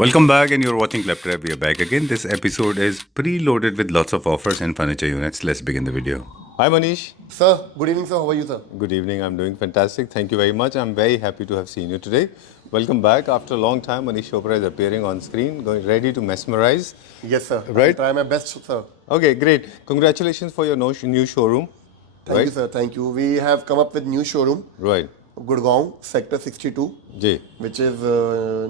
Welcome back, and you're watching Claptrap. We are back again. This episode is preloaded with lots of offers and furniture units. Let's begin the video. Hi Manish. Sir, good evening, sir. How are you, sir? Good evening. I'm doing fantastic. Thank you very much. I'm very happy to have seen you today. Welcome back. After a long time, Manish Chopra is appearing on screen, ready to mesmerize. Yes, sir. Right? I'll try my best, sir. Okay, great. Congratulations for your new showroom. Thank you, sir. Thank you. We have come up with new showroom, Right. Gurgaon, Sector 62, Ji. which is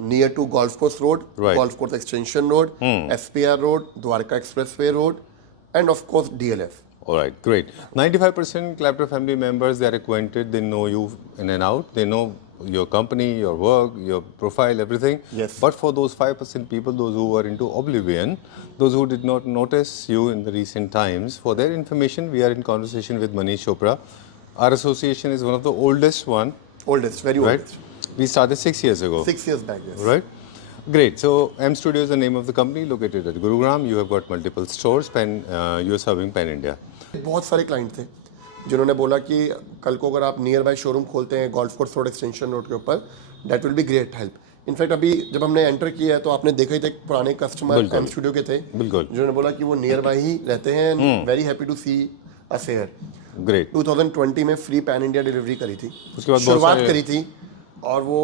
near to Golf Course Road, Right. Golf Course Extension Road, SPR Road, Dwarka Expressway Road, and of course DLF. All right, great. 95% Claptrap family members, they are acquainted. They know you in and out. They know your company, your work, your profile, everything. Yes. But for those 5% people, those who are into oblivion, those who did not notice you in the recent times, for their information, we are in conversation with Manish Chopra. Our association is one of the oldest one, Oldest, very right? oldest. We started 6 years ago. 6 years back, yes. Right? Great. So M Studio is the name of the company located at Gurugram. You have got multiple stores. You are serving Pan India. बहुत सारे client थे जिन्होंने बोला कि कल को अगर आप नियर बाय शोरूम खोलते हैं golf course road extension road के ऊपर that will be great help in fact अभी जब हमने एंटर किया है तो आपने देखा ही थे पुराने कस्टमर एम स्टूडियो के थे बिल्कुल जिन्होंने बोला कि वो नियर बाय ही रहते हैं and very happy to see us here great 2020 में फ्री पैन इंडिया डिलीवरी करी थी उसके बाद शुरुआत करी थी और वो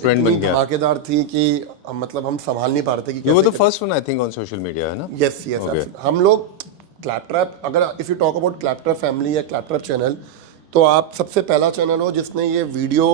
ट्रेंड बन गया धमाकेदार थी कि मतलब हम संभाल नहीं पा रहे थे कि you were the first one I think on social media है ना यस यस हम लोग क्लैपट्रैप अगर if you talk about Claptrap family या क्लैपट्रैप चैनल तो आप सबसे पहला चैनल हो जिसने ये वीडियो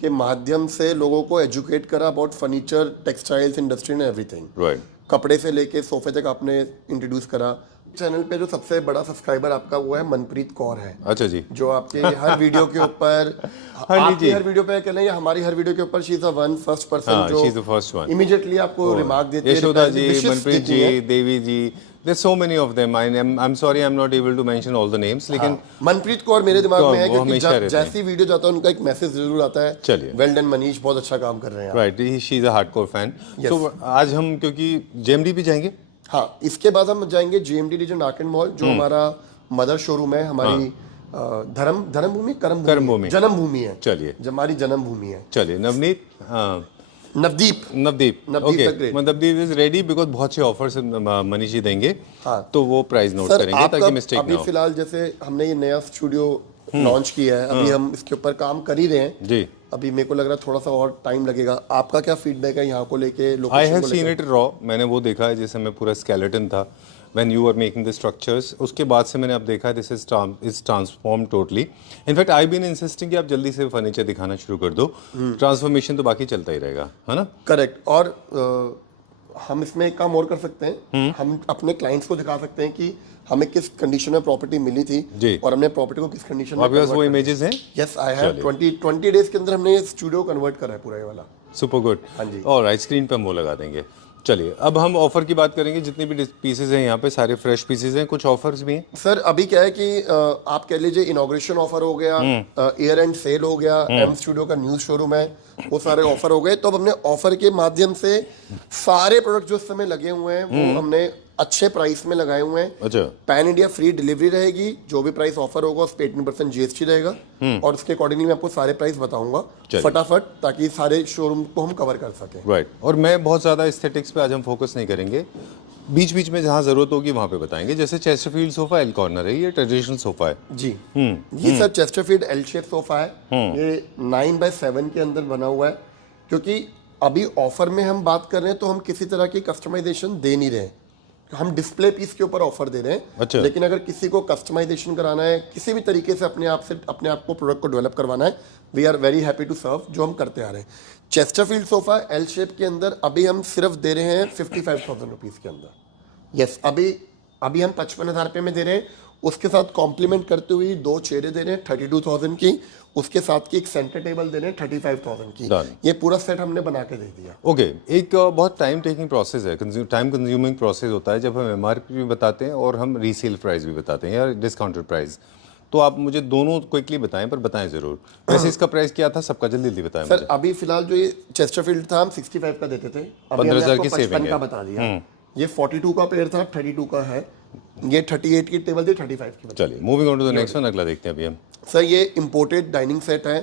के माध्यम से लोगों को एजुकेट करा about furniture textiles industry and everything right कपड़े से लेके सोफे तक आपने इंट्रोड्यूस करा चैनल पे जो सबसे बड़ा सब्सक्राइबर आपका वो है मनप्रीत कौर है अच्छा जी जो आपके हर वीडियो के ऊपर आपकी हर वीडियो पे कह लें या हमारी हर वीडियो के ऊपर she is the one first person जो she is the first one immediately आपको रिमार्क देती है यशोदा जी मनप्रीत जी देवी जी there's so many of them I'm sorry I'm not able to mention all the names लेकिन मनप्रीत कौर मेरे दिमाग में है वो क्योंकि जैसी वीडियो जाता है उनका एक मैसेज जरूर आता है चलिए वेल डन मनीष बहुत अच्छा काम कर रहे हैं right she is a hardcore fan so आज हम क्योंकि जेएमडी पे जाएंगे हाँ इसके बाद हम जाएंगे जेएमडी रीजन आर्केड मॉल जो हमारा मदर शोरूम है हमारी धर्मभूमि कर्मभूमि जन्मभूमि है चलिए जो हमारी जन्मभूमि है चलिए Navneet Navdeep okay Navdeep is ready because बहुत से ऑफर्स मनीष जी देंगे तो वो प्राइस नोट करेंगे ताकि मिस्टेक ना हो अभी फिलहाल जैसे हमने ये नया स्टूडियो लॉन्च किया है अभी हम इसके ऊपर काम कर ही रहे हैं जी अभी मेरे को लग रहा है थोड़ा सा और टाइम लगेगा आपका क्या फीडबैक है यहाँ को लेके I have seen it raw मैंने वो देखा है जिसमें पूरा स्केलेटन था when you were making the structures उसके बाद से मैंने अब देखा है this is transformed totally in fact I've been insisting कि आप जल्दी से फर्नीचर दिखाना शुरू कर दो ट्रांसफॉर्मेशन तो बाकी चलता ही रहेगा है ना करेक्ट और हम इसमें एक काम और कर सकते हैं हम अपने क्लाइंट्स को दिखा सकते हैं कि हमें किस कंडीशन में प्रॉपर्टी मिली थी और हमने प्रॉपर्टी को किस कंडीशन में आपके पास वो इमेजेस हैं यस आई हैव 20 डेज के अंदर हमने स्टूडियो कन्वर्ट करा है पूरा ये वाला सुपर गुड हाँ जी ऑलराइट स्क्रीन पे हम वो लगा देंगे चलिए अब हम ऑफर की बात करेंगे जितने भी पीसेस हैं यहाँ पे सारे फ्रेश पीसेस हैं कुछ ऑफर्स भी हैं सर अभी क्या है कि आप कह लीजिए इनॉग्रेशन ऑफर हो गया ईयर एंड सेल हो गया एम स्टूडियो का न्यूज शोरूम है वो सारे ऑफर हो गए तो अब हमने ऑफर के माध्यम से सारे प्रोडक्ट जो इस समय लगे हुए हैं वो हमने अच्छे प्राइस में लगाए हुए हैं अच्छा पैन इंडिया फ्री डिलीवरी रहेगी जो भी प्राइस ऑफर होगा उस पर 18% जीएसटी रहेगा और उसके अकॉर्डिंगली मैं आपको सारे प्राइस बताऊंगा फटाफट ताकि सारे शोरूम को हम कवर कर सकें राइट और मैं बहुत ज्यादा एस्थेटिक्स पे आज हम फोकस नहीं करेंगे बीच बीच में जहाँ जरूरत होगी वहाँ पे बताएंगे जैसे चेस्टरफील्ड सोफा एल कॉर्नर है ये ट्रेडिशनल सोफा है जी ये sir Chesterfield L shape sofa है ये 9x7 के अंदर बना हुआ है क्योंकि अभी ऑफर में हम बात कर रहे हैं तो हम किसी तरह की कस्टमाइजेशन दे नहीं रहे हम डिस्प्ले पीस के ऊपर ऑफर दे रहे हैं अच्छा। लेकिन अगर किसी को कस्टमाइजेशन कराना है किसी भी तरीके से अपने आप को प्रोडक्ट को डेवलप करवाना है we are very happy to serve जो हम करते आ रहे हैं चेस्टरफील्ड सोफा एल शेप के अंदर अभी हम सिर्फ दे रहे हैं 55,000 रुपीज़ के अंदर यस अभी हम 55,000 रुपये में दे रहे हैं उसके साथ कॉम्प्लीमेंट करते हुए 2 चेयरें दे रहे हैं 32,000 की उसके साथ की एक सेंटर टेबल दे रहे हैं 35,000 की ये पूरा सेट हमने बना के दे दिया ओके एक बहुत टाइम टेकिंग प्रोसेस है टाइम कंज्यूमिंग प्रोसेस होता है जब हम एमआरपी भी बताते हैं और हम रीसेल प्राइस भी बताते हैं या डिस्काउंटेड प्राइस तो आप मुझे दोनों क्विकली बताएं पर बताएं जरूर वैसे इसका प्राइस क्या था सबका जल्दी जल्दी बताएं सर अभी फिलहाल जो ये चेस्टरफील्ड था हम 65 का देते थे 15,000 की सेविंग का बता दिया ये 42 का पेयर था 32 का है ये 38 की टेबल थी 35 की चलिए moving on to the next one अगला देखते हैं अभी हम सर ये इंपोर्टेड डाइनिंग सेट है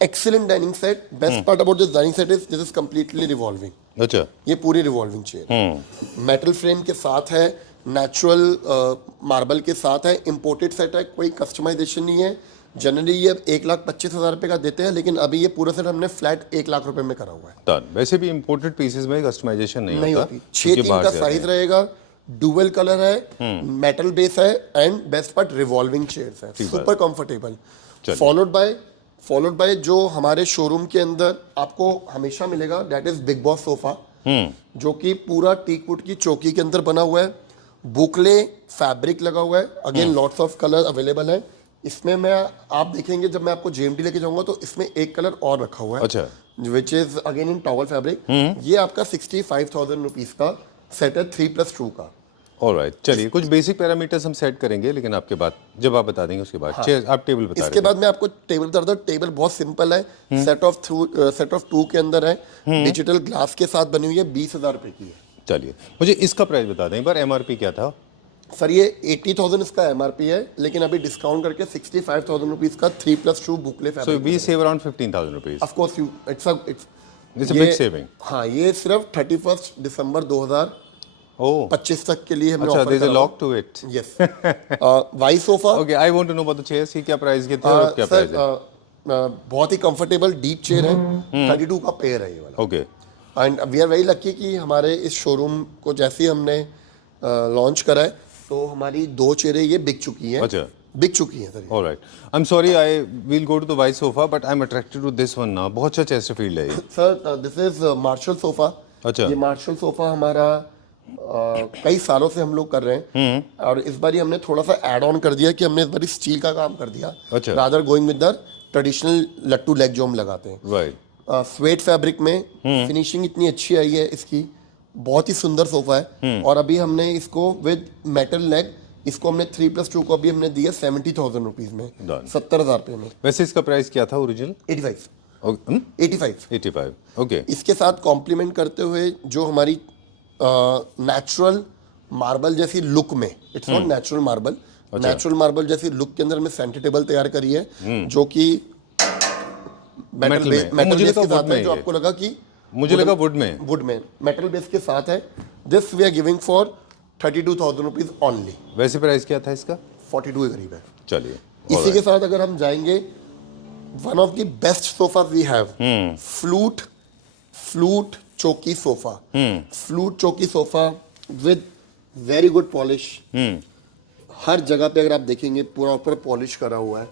excellent dining set best part about this dining set is this is completely revolving अच्छा ये पूरी रिवॉल्विंग चेयर मेटल फ्रेम के साथ है, नेचुरल मार्बल के साथ है, इंपोर्टेड सेट है, कोई कस्टमाइजेशन नहीं है। जनरली ये 1,25,000 रुपये का देते हैं, लेकिन अभी ये पूरा सेट हमने फ्लैट 1,00,000 रुपये में करा हुआ है। डन। वैसे भी इंपोर्टेड पीसेस में कस्टमाइजेशन नहीं होता, होती। 6-3 का साइज रहेगा, डुअल कलर है, मेटल बेस है, and best part revolving chairs है, सुपर कंफर्टेबल। फॉलोड बाय जो हमारे शोरूम के अंदर आपको हमेशा मिलेगा, that is big boss sofa, जो कि पूरा टीक वुड की चौकी के अंदर बना हुआ है, बुकले फैब्रिक लगा हुआ है, again lots of colour available है इसमें। मैं आप देखेंगे जब मैं आपको जेएमडी लेके जाऊंगा तो इसमें एक कलर और रखा हुआ है, अच्छा, which is again in towel fabric. ये आपका 65,000 रुपीज का सेट है 3+2 का। ऑलराइट, चलिए कुछ बेसिक पैरामीटर्स हम सेट करेंगे, लेकिन आपके बाद जब आप बता देंगे उसके बाद चेयर आप टेबल बता इसके बाद मैं आपको टेबल बता रहा हूँ। टेबल बहुत सिंपल है, सेट ऑफ 2 के अंदर है, डिजिटल ग्लास के साथ बनी हुई है, 20,000 रुपए की है। चलिए मुझे इसका प्राइस बता दें एक बार, एमआरपी क्या था? सर ये 80,000 इसका एमआरपी है, लेकिन अभी डिस्काउंट करके 65,000 रुपीज का 3+2 boucle sofa fabric. We save around 15,000 rupees. Of course it's a big saving. हाँ, ये सिर्फ 31 दिसंबर 2025 तक के लिए हमने अच्छा, ऑफर देयर इज अ करा lock to it. Yes. Y sofa, okay, I want to know about the chairs की क्या प्राइस के थे और क्या प्राइस है? बहुत ही कंफर्टेबल डीप चेयर है, 32 का पेयर है ये वाला। Okay, and we are very lucky कि हमारे इस शोरूम को जैसे ही हमने लॉन्च करा है तो हमारी 2 चेयरें ये बिक चुकी हैं। अच्छा, बिक चुकी हैं sir. Alright, I am sorry, I will go to the white sofa but I am attracted to this one now. बहुत अच्छा चेस्टरफील्ड है ये। Sir this is Marshal sofa. अच्छा, ये मार्शल सोफा हमारा कई सालों से हम लोग कर रहे हैं, और इस बार हमने थोड़ा सा ऐड ऑन कर दिया कि हमने इस बार स्टील का काम कर दिया, अच्छा, rather going with the traditional लट्टू लेग जो हम लगाते हैं। राइट, स्वेट फैब्रिक में फिनिशिंग इतनी अच्छी आई है इसकी, बहुत ही सुंदर सोफा है। और अभी हमने इसको विद मेटल लेग, इसको हमने 3+2 को अभी हमने दिया 70,000 रुपीज में, Done. 70,000 रुपये में। वैसे इसका प्राइस क्या था ओरिजिनल? 85 85। 85, ओके। इसके साथ कॉम्प्लीमेंट करते हुए जो हमारी नेचुरल मार्बल जैसी लुक में, it's not natural marble, natural marble जैसी लुक के अंदर हमने सेंटर टेबल तैयार करी है, जो कि मेटल बेस के साथ है, जो आपको लगा कि मुझे लगा वुड में मेटल बेस के साथ है। This we are giving for 32,000 rupees only. वैसे प्राइस क्या था इसका? 42 के करीब है। चलिए, इसी के साथ अगर हम जाएंगे, one of the best sofa we have, flute chowki sofa. Flute chowki sofa with very good polish, हर जगह पे अगर आप देखेंगे पूरा ऊपर पॉलिश करा हुआ है,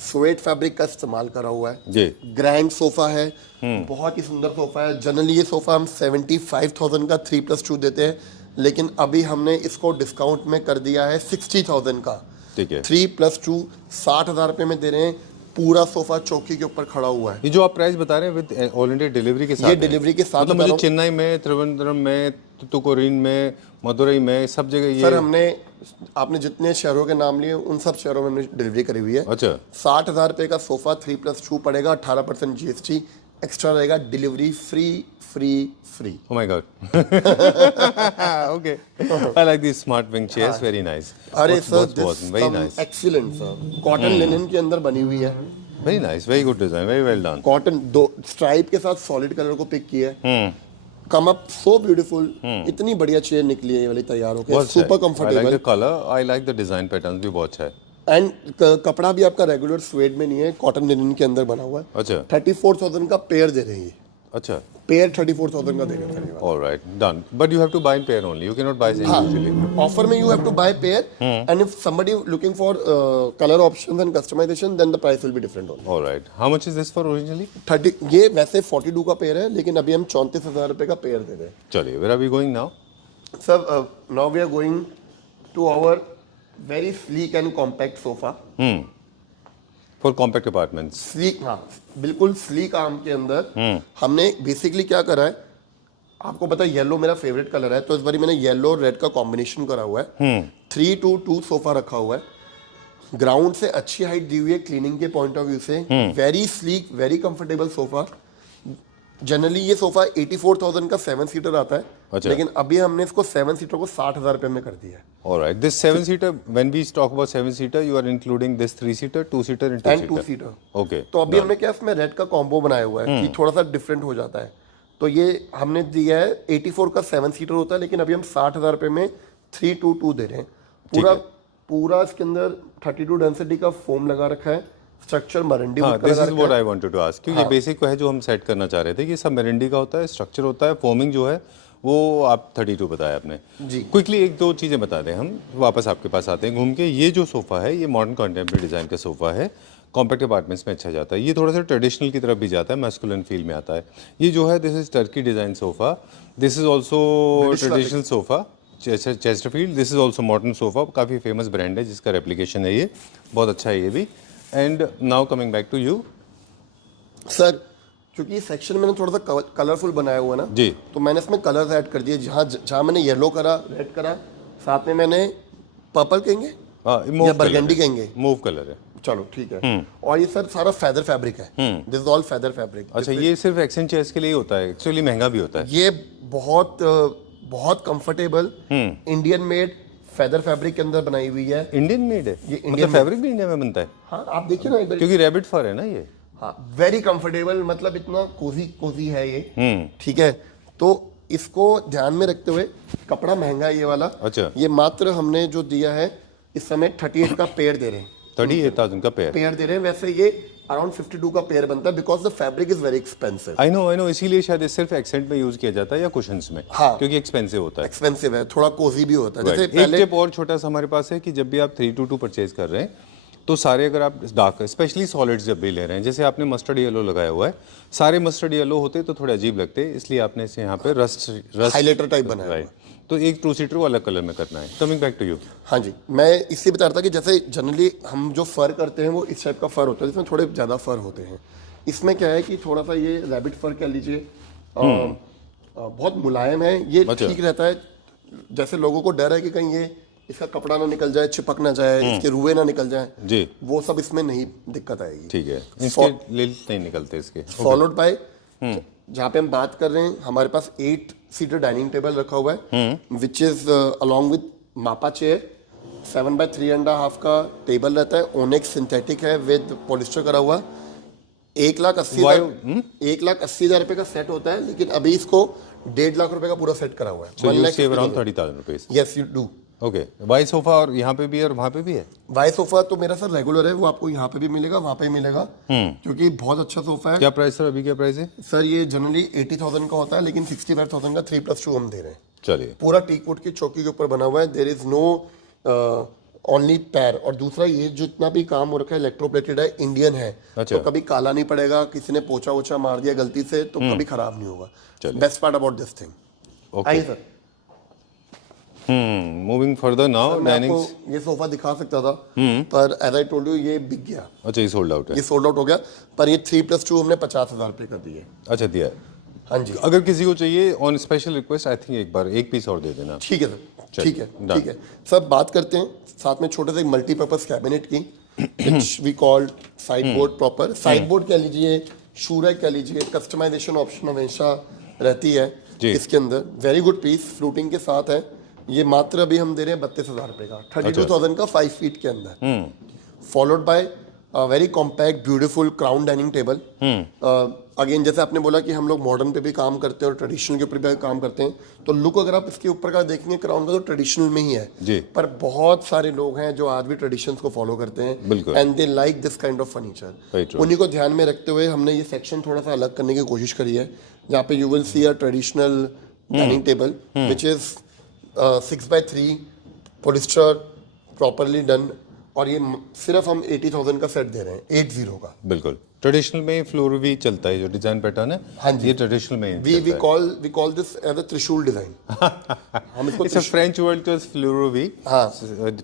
स्वेट फैब्रिक का इस्तेमाल करा हुआ है जी। ग्रैंड सोफा है, बहुत ही सुंदर सोफा है। जनरली ये सोफा हम 75,000 का 3+2 देते हैं, लेकिन अभी हमने इसको डिस्काउंट में कर दिया है 60,000 का। ठीक है, 3+2 60,000 रुपये में दे रहे हैं। पूरा सोफा चौकी के ऊपर खड़ा हुआ है। ये जो आप प्राइस बता रहे हैं विद ऑल इंडिया डिलीवरी के साथ? ये डिलीवरी के साथ। मतलब मुझे चेन्नई में, त्रिवेंद्रम में, तुतुकुरिन में, मदुरई में, सब जगह ये? सर हमने, आपने जितने शहरों के नाम लिए उन सब शहरों में हमने डिलीवरी करी हुई है। अच्छा, 60,000 रुपये का सोफा 3+2 पड़ेगा, 18% GST एक्स्ट्रा रहेगा, delivery free free free. Oh my God. Okay. I like these smart wing chairs. Very nice. अरे sir very nice. Excellent sir, cotton linen के अंदर बनी हुई है। Very nice. Very good design. Very well done. Cotton 2 stripe के साथ solid colour को pick किया है। कम अप सो ब्यूटीफुल, इतनी बढ़िया चेयर निकली है ये वाली तैयार होकर, super I like comfortable. the color. I like the design patterns भी बहुत अच्छा है। एंड कपड़ा भी आपका रेगुलर स्वेड में नहीं है, कॉटन लिनन के अंदर बना हुआ है। अच्छा, 34,000 का पेयर दे रहे हैं। अच्छा, पेयर 34,000 का दे रहे हैं। all right, done. But you have to buy in pair only. You cannot buy individually. Offer में you have to buy pair, and if somebody looking for colour options and customisation, then the price will be different only. All right. How much is this for originally? 30, ये वैसे 42 का pair है, लेकिन अभी हम 34,000 रुपये का पेयर दे रहे हैं। चलिए, where are we going now? Sir now we are going to our very sleek and compact sofa. For compact apartments. Sleek, हाँ बिल्कुल स्लीक आर्म के अंदर हमने बेसिकली क्या करा है, आपको पता है येलो मेरा फेवरेट कलर है, तो इस बार मैंने येलो और रेड का कॉम्बिनेशन करा हुआ है। 3-2-2 सोफा रखा हुआ है, ग्राउंड से अच्छी हाइट दी हुई है क्लीनिंग के पॉइंट ऑफ व्यू से। Very sleek, very comfortable sofa. Generally ये सोफा 84,000 का 7 सीटर आता है, अच्छा। लेकिन अभी हमने इसको 7 सीटर को 60,000 रुपये में कर दिया है। All right. This 7-seater, when we talk about 7-seater, you are including this 3-seater, 2-seater and 2-seater. And 2 seater. Okay. तो अभी हमने क्या इसमें रेड का कॉम्बो बनाया हुआ है कि थोड़ा सा डिफरेंट हो जाता है। तो ये हमने दिया है 84 का 7 सीटर होता है, लेकिन अभी हम 60,000 रुपये में 322 दे रहे हैं। पूरा इसके अंदर 32 डेंसिटी का फोम लगा रखा है, स्ट्रक्चर मरंडी हाँ, वुड का दिस लगा इज रखा व्हाट है। I wanted to ask you. ये बेसिक है जो हम सेट करना चाह रहे थे कि सब मेरेंडी का होता है, स्ट्रक्चर होता है, फोमिंग जो है वो आप 32 बताया आपने जी। क्विकली एक दो चीज़ें बता दें, हम वापस आपके पास आते हैं घूम के। ये जो सोफ़ा है ये मॉडर्न कॉन्टेम्प्रेरी डिज़ाइन का सोफ़ा है, कॉम्पैक्ट अपार्टमेंट्स में अच्छा जाता है। ये थोड़ा सा ट्रेडिशनल की तरफ भी जाता है, मैस्कुलिन फील में आता है। ये जो है this is Turkey design sofa, this is also traditional sofa Chesterfield, this is also modern sofa, काफ़ी फेमस ब्रांड है जिसका रेप्लिकेशन है, ये बहुत अच्छा है ये भी। And now coming back to you sir, क्योंकि ये सेक्शन मैंने थोड़ा सा कलरफुल बनाया हुआ है ना जी, तो मैंने इसमें कलर्स ऐड कर दिए। जहाँ मैंने येलो करा, रेड करा, साथ में मैंने पर्पल कहेंगे या बरगंडी कहेंगे, मूव कलर है। चलो ठीक है। और ये सर सारा फेदर फैब्रिक है, this is all feather fabric. अच्छा, ये सिर्फ एक्सेंट चेयर्स के लिए ही होता है, एक्चुअली महंगा भी होता है। ये बहुत comfortable Indian made feather fabric के अंदर बनाई हुई है। इंडियन मेड है ये मतलब Indian फैब्रिक भी इंडिया में बनता है? हाँ, आप देखिए ना एक बार। क्योंकि रैबिट फर है ना ये। हाँ, वेरी कंफर्टेबल, मतलब इतना कोजी है ये। ठीक है, तो इसको ध्यान में रखते हुए, कपड़ा महंगा है ये वाला। अच्छा, ये मात्र हमने जो दिया है इस समय 38 का पेयर दे रहे हैं, 38,000 का पेयर दे रहे हैं। वैसे ये अराउंड 52 का पेयर बनता है, because the fabric is very expensive. I know, इसीलिए शायद ये सिर्फ एक्सेंट में यूज किया जाता है या कुशंस में। हाँ, क्योंकि एक्सपेंसिव होता है, एक्सपेंसिव है, थोड़ा कोजी भी होता है। जैसे एक पहले टिप और छोटा सा हमारे पास है कि जब भी आप 322 परचेज कर रहे हैं तो सारे, अगर आप डार्क स्पेशली सॉलिड्स जब भी ले रहे हैं, जैसे आपने मस्टर्ड येलो लगाया हुआ है, सारे मस्टर्ड येलो होते तो थोड़े अजीब लगते, इसलिए आपने इसे यहाँ पे रस्ट हाइलाइटर टाइप बनाया है। राइट, तो एक टू सीटर अलग कलर में करना है। Coming back to you. हाँ जी, मैं इससे बता रहा था कि जैसे जनरली हम जो फर करते हैं वो इस टाइप का फर होता है, जिसमें थोड़े ज़्यादा फर होते हैं। इसमें क्या है कि थोड़ा सा ये रैबिट फर कह लीजिए, बहुत मुलायम है ये। अच्छा। ठीक रहता है। जैसे लोगों को डर है कि कहीं ये इसका कपड़ा ना निकल जाए, चिपक ना जाए, इसके रुए ना निकल जाए, जी, वो सब इसमें नहीं दिक्कत आएगी। ठीक है, इसके लिल नहीं निकलते इसके। फॉलोड बाय जहाँ पे हम बात कर रहे हैं, हमारे पास 8 सीटर डाइनिंग टेबल रखा हुआ है, विच इज अलॉन्ग विद मापा चेयर। 7x3.5 का टेबल रहता है, ओनेक्स सिंथेटिक है विद पॉलिस्टर करा हुआ। 1,80,000 रुपए का सेट होता है, लेकिन अभी इसको 1.5 लाख रुपए का पूरा सेट करा हुआ है। So you save around 30,000 rupees. Yes, you do. Okay, Y sofa और यहाँ पे भी है और वहाँ पे भी है? वाई सोफा तो मेरा सर रेगुलर है, वो आपको यहाँ पे भी मिलेगा, वहाँ पे भी मिलेगा, क्योंकि बहुत अच्छा सोफा है। क्या प्राइस सर, अभी क्या प्राइस है? सर ये जनरली 80,000 का होता है, लेकिन 65,000 का 3+2 हम दे रहे हैं। चलिए, पूरा टीक वुड की चौकी के ऊपर बना हुआ है, देयर इज नो ओनली पैर। और दूसरा, ये जितना भी काम हो रखा है इलेक्ट्रोप्लेटेड है, इंडियन है। अच्छा। तो कभी काला नहीं पड़ेगा, किसी ने पोछा वोछा मार दिया गलती से तो कभी खराब नहीं होगा। Best part about this thing. आइए सर, मूविंग फर्दर नाउ, मैं डाइनिंग। आपको ये सोफा दिखा सकता था, पर एज आई टोल्ड यू ये बिक गया। अच्छा, ये सोल्ड आउट है? ये सोल्ड आउट हो गया, पर ये 3+2 हमने 50,000 रुपए का दिए। अच्छा, दिया है। हाँ जी, अगर किसी को चाहिए on special request, I think एक बार एक पीस और दे देना। ठीक है सर, ठीक है, done. ठीक है। सब बात करते हैं साथ में छोटे से मल्टीपर्पज कैबिनेट की, which we call sideboard proper. Sideboard कह लीजिए, शूरैक कह लीजिए, कस्टमाइजेशन ऑप्शन हमेशा रहती है जी। इसके अंदर। वेरी गुड पीस, फ्लूटिंग के साथ है। ये मात्र अभी हम दे रहे हैं 32,000 रुपए का, 32,000 का 5 फीट के अंदर। Followed by very compact beautiful crown dining table. Again, जैसे आपने बोला कि हम लोग मॉडर्न पे भी काम करते हैं और ट्रेडिशनल के ऊपर भी काम करते हैं, तो लुक अगर आप इसके ऊपर का देखेंगे क्राउन का, तो ट्रेडिशनल में ही है जी। पर बहुत सारे लोग हैं जो आज भी ट्रेडिशंस को फॉलो करते हैं, बिल्कुल। And they like this kind of Very furniture. true. उन्हीं को ध्यान में रखते हुए हमने ये सेक्शन थोड़ा सा अलग करने की कोशिश करी है, जहाँ पे you will see a traditional dining table which is 6x3 polyester properly done. और ये सिर्फ हम 80,000 का सेट दे रहे हैं, 80 का। बिल्कुल, ट्रेडिशनल में फ्लोर भी चलता है, जो डिजाइन पैटर्न है। हाँ जी, ये ट्रेडिशनल में we call this as a trishul design. हम इसको it's a French word to फ्लोरोवी, हाँ,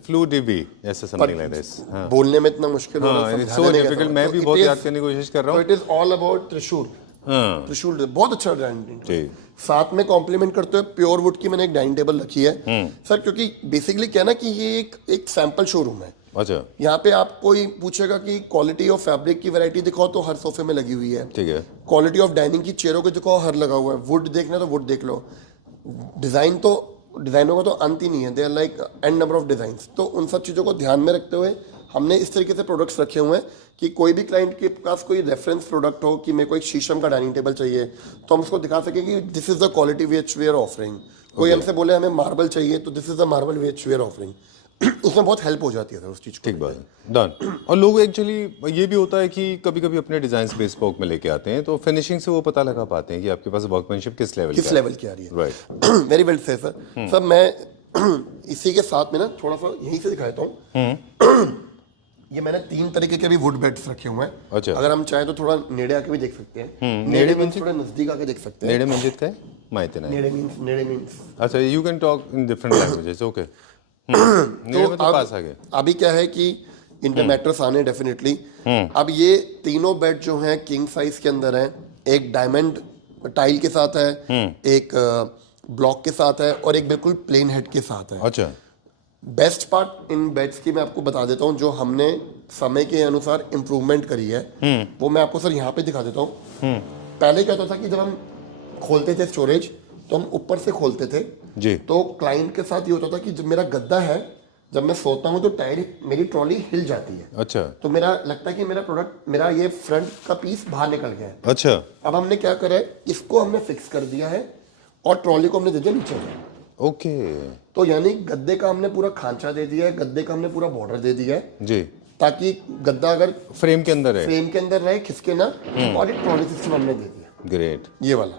फ्लूडिवी, ऐसा समथिंग लाइक दिस। बोलने में इतना मुश्किल हो रहा है, इट्स सो डिफिकल्ट। मैं भी बहुत याद करने की कोशिश कर रहा हूँ। इट इज ऑल अबाउट त्रिशूल। त्रिशूल बहुत अच्छा डाइनिंग जी। साथ में कॉम्प्लीमेंट करते हुए प्योर वुड की मैंने एक डाइनिंग टेबल रखी है सर, क्योंकि बेसिकली क्या ना कि ये एक सैंपल शोरूम है। अच्छा, यहाँ पे आप कोई पूछेगा कि क्वालिटी ऑफ फैब्रिक की वैरायटी दिखाओ तो हर सोफे में लगी हुई है। ठीक है। क्वालिटी ऑफ डाइनिंग की चेयरों को दिखाओ, हर लगा हुआ है। वुड देखना तो वुड देख लो। डिजाइनों का तो अंत ही नहीं है, they are like an number of design. तो उन सब चीज़ों को ध्यान में रखते हुए हमने इस तरीके से प्रोडक्ट्स रखे हुए हैं कि कोई भी क्लाइंट के पास कोई रेफरेंस प्रोडक्ट हो कि मेरे को एक शीशम का डाइनिंग टेबल चाहिए तो हम उसको दिखा सकें कि this is the quality which we are offering. कोई हमसे बोले हमें मार्बल चाहिए तो this is the marble which we are offering. उसमें बहुत हेल्प हो जाती है सर उस चीज़ को। ठीक बात है, डन। और लोग एक्चुअली ये भी होता है कि कभी कभी अपने डिजाइन बेस्पोक में लेके आते हैं तो फिनिशिंग से वो पता लगा पाते हैं कि आपके पास वर्कमैनशिप किस लेवल की आ रही है। राइट, वेरी वेल से सर। सर मैं इसी के साथ में ना थोड़ा सा यहीं से दिखा देता हूँ। ये मैंने 3 तरीके के भी वुड बेड्स रखे हुए हैं। अच्छा। अगर हम चाहें तो थोड़ा नेड़े आके भी देख सकते हैं। नेड़े मीन्स थोड़ा नजदीक आके देख सकते हैं। नेड़े मंजित का है माहिती नहीं। नेड़े मीन्स अच्छा, you can talk in different languages, okay. नेड़े में तो पास आ गए। अभी क्या है कि इनके मैट्रेस आने डेफिनेटली। अब ये तीनों बेड जो हैं किंग साइज के अंदर हैं। एक डायमंड टाइल के साथ है, एक ब्लॉक के साथ है और एक बिल्कुल प्लेन हेड के साथ है। अच्छा, बेस्ट पार्ट इन बेड्स की मैं आपको बता देता हूँ जो हमने समय के अनुसार इम्प्रूवमेंट करी है, वो मैं आपको सर यहाँ पे दिखा देता हूँ। पहले क्या होता था कि जब हम खोलते थे स्टोरेज तो हम ऊपर से खोलते थे जी। तो क्लाइंट के साथ ये होता था कि जब मेरा गद्दा है, जब मैं सोता हूँ तो टायर मेरी ट्रॉली हिल जाती है। अच्छा, तो मेरा लगता है कि मेरा प्रोडक्ट, मेरा ये फ्रंट का पीस बाहर निकल गया है। अच्छा, अब हमने क्या करा है, इसको हमने फिक्स कर दिया है और ट्रॉली को हमने दे दिया नीचे में। ओके तो यानी गद्दे का हमने पूरा खांचा दे दिया है, गद्दे का हमने पूरा बॉर्डर दे दिया है जी, ताकि गद्दा अगर फ्रेम के अंदर है। फ्रेम के अंदर रहे, खिसके ना। और एक ट्रॉली सिस्टम हमने दे दिया, ग्रेट। ये वाला,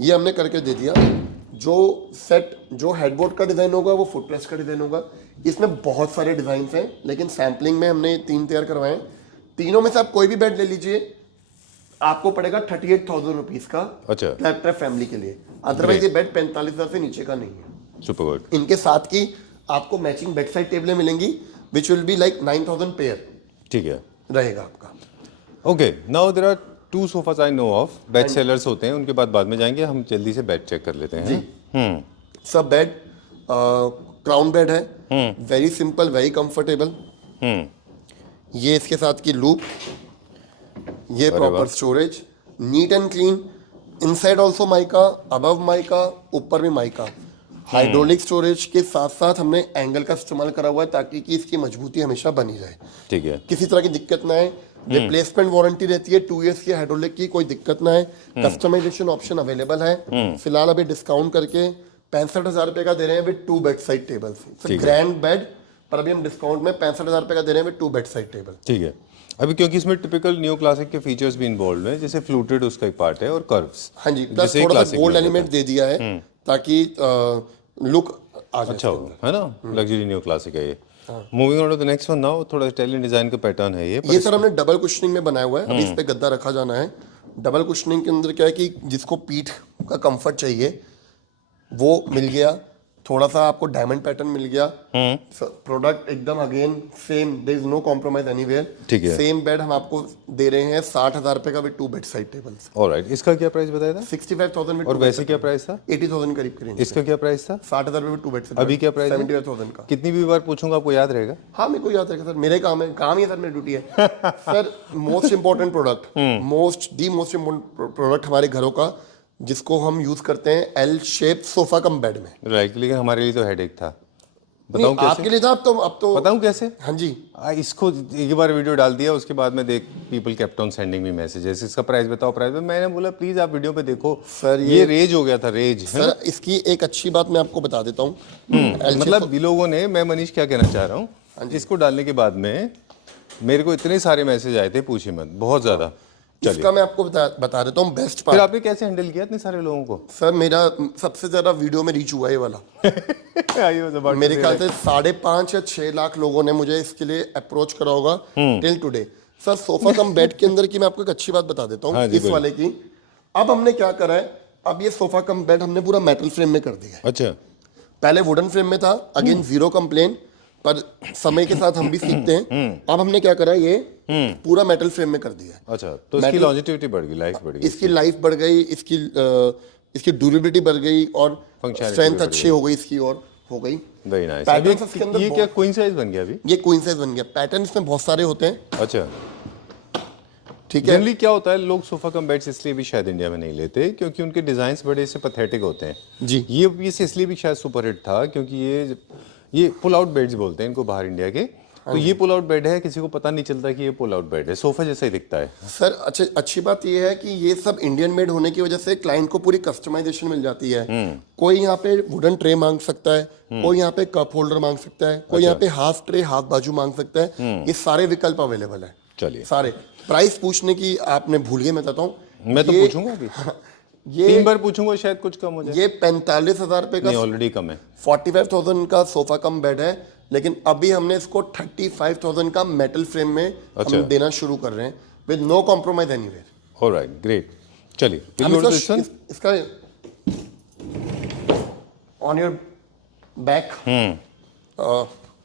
ये हमने करके दे दिया। जो सेट, जो हेडबोर्ड का डिजाइन होगा वो फुटरेस्ट का डिजाइन होगा। इसमें बहुत सारे डिजाइन हैं लेकिन सैम्पलिंग में हमने 3 तैयार करवाए हैं। तीनों में से आप कोई भी बेड ले लीजिए, आपको पड़ेगा 38,000 रुपीज का। अच्छा, लैपटॉप फैमिली के लिए। अदरवाइज ये बेड 45,000 से नीचे का नहीं है। Super good. इनके साथ की आपको मैचिंग बेड साइड टेबलें मिलेंगी which will be like 9,000 pair ठीक है, रहेगा आपका। Okay. Now there are 2 sofas I know of, best sellers होते हैं, उनके बाद में जाएंगे। हम जल्दी से बेड चेक कर लेते हैं जी। सब बेड क्राउन बेड है, वेरी सिंपल, वेरी कंफर्टेबल। ये इसके साथ की लूप, ये proper storage, neat and clean. Inside also mica, above mica, ऊपर भी माइका। हाइड्रोलिक स्टोरेज के साथ साथ हमने एंगल का इस्तेमाल करा हुआ है ताकि कि इसकी मजबूती हमेशा बनी रहे। ठीक है, किसी तरह की दिक्कत ना है। रिप्लेसमेंट वारंटी रहती है 2 इयर्स की हाइड्रोलिक की, कोई दिक्कत ना है। कस्टमाइजेशन ऑप्शन अवेलेबल है। फिलहाल अभी डिस्काउंट करके 65,000 रुपए का दे रहे हैं with 2 bed side table. Grand bed पर अभी हम डिस्काउंट में 65,000 रुपए का दे रहे हैं विद 2 बेड साइड टेबल। ठीक है। अभी क्योंकि इसमें टिपिकल न्यू क्लासिक के फीचर्स भी इन्वॉल्व हैं, जैसे फ्लूटेड उसका एक पार्ट है और कर्व्स। हाँ जी, प्लस थोड़ा सा गोल्ड एलिमेंट दे दिया है ताकि लुक अच्छा हो, है ना। लग्जरी न्यू क्लासिक है ये। Moving on to the next one now, थोड़ा इटालियन डिजाइन का पैटर्न है ये सर हमने डबल कुशनिंग में बनाया हुआ है। अभी इस पे गद्दा रखा जाना है। डबल कुशनिंग के अंदर क्या है कि जिसको पीठ का कंफर्ट चाहिए वो मिल गया। थोड़ा सा आपको डायमंड पैटर्न मिल गया। प्रोडक्ट एकदम again same, there is no compromise anywhere. ठीक है। सेम बेड हम आपको दे रहे हैं 60,000 रुपए का with 2 bed side tables. Alright, इसका क्या प्राइस बताया था? 65,000 विद। और वैसे क्या प्राइस था? 80,000 करीब की रेंज। इसका क्या प्राइस था? 60,000 रुपए विद 2 बेड साइड। अभी क्या प्राइस है? 75,000 का। कितनी भी बार पूछूंगा आपको याद रहेगा? हाँ, मेरे को याद रहेगा सर, मेरे काम है, काम ही है सर, मेरी ड्यूटी है। Sir most important product, most important product हमारे घरों का, जिसको हम यूज करते हैं L shape sofa cum bed में। राइट, लेकिन हमारे लिए तो हेडेक था। बताऊं कैसे? आपके लिए था। अब तो बताऊं कैसे? हाँ जी। इसको एक बार वीडियो डाल दिया, उसके बाद में देख people kept on sending me messages, इसका प्राइस बताओ, प्राइस। मैंने बोला प्लीज आप वीडियो पे देखो सर। ये रेज हो गया था, रेज। सर इसकी एक अच्छी बात मैं आपको बता देता हूँ। मतलब लोगों ने, मैं मनीष क्या कहना चाह रहा हूँ, इसको डालने के बाद में मेरे को इतने सारे मैसेज आए थे, पूछिए मत, बहुत ज्यादा। इसका मैं आपको बता देता हूँ बेस्ट पार्ट। फिर आपने कैसे हैंडल किया इतने सारे लोगों को? सर मेरा सबसे ज्यादा वीडियो में रीच हुआ ये वाला। मेरे ख्याल से 5.5 या 6 लाख लोगों ने मुझे इसके लिए अप्रोच करा होगा till today. Sir sofa cum bed के अंदर की मैं आपको एक अच्छी बात बता देता हूँ। इस वाले की अब हमने क्या करा है, अब ये सोफा कम बेड हमने पूरा मेटल फ्रेम में कर दिया है। अच्छा, पहले वुडन फ्रेम में था, अगेन जीरो कंप्लेन, पर समय के साथ हम भी सीखते हैं। अब हमने क्या करा है, ये पूरा मेटल फ्रेम में कर दिया है। अच्छा, तो इसकी लॉन्जिटिविटी बढ़ गई, लाइफ बढ़ गई, इसकी लाइफ बढ़ गई, इसकी ड्यूरेबिलिटी बढ़ गई और स्ट्रेंथ अच्छी हो गई इसकी और हो गई। Very nice. पैटर्न ये क्या क्वीन साइज बन गया अभी? ये क्वीन साइज बन गया। पैटर्न इसमें बहुत सारे होते हैं। अच्छा, ठीक है। जनरली क्या होता है, लोग सोफा कम बेड्स इसलिए भी शायद इंडिया में नहीं लेते क्योंकि उनके डिजाइन्स बड़े से पथेटिक होते हैं जी। ये पीस इसलिए भी शायद सुपरहिट था क्योंकि ये पुल आउट बेड्स बोलते हैं इनको बाहर इंडिया के। तो ये पुल आउट बेड है, किसी को पता नहीं चलता कि ये पुल आउट बेड है, सोफा जैसा ही दिखता है। सर अच्छी बात ये है कि ये सब इंडियन मेड होने की वजह से क्लाइंट को पूरी कस्टमाइजेशन मिल जाती है। कोई यहाँ पे वुडन ट्रे मांग सकता है, कोई यहाँ पे कप होल्डर मांग सकता है, कोई यहाँ पे हाफ ट्रे हाफ बाजू मांग सकता है। ये सारे विकल्प अवेलेबल है। चलिए, सारे प्राइस पूछने की आपने भूल गए, मैं बताता हूँ। मैं तो पूछूंगा अभी। ये 3 बार पूछूंगा, शायद कुछ कम हो जाए। ये 45,000 रुपए का ऑलरेडी कम है। 45,000 का सोफा कम बेड है, लेकिन अभी हमने इसको 35,000 का मेटल फ्रेम में हम देना शुरू कर रहे हैं with no compromise anywhere. Alright, great. चलिए, इसका ऑन योर बैक,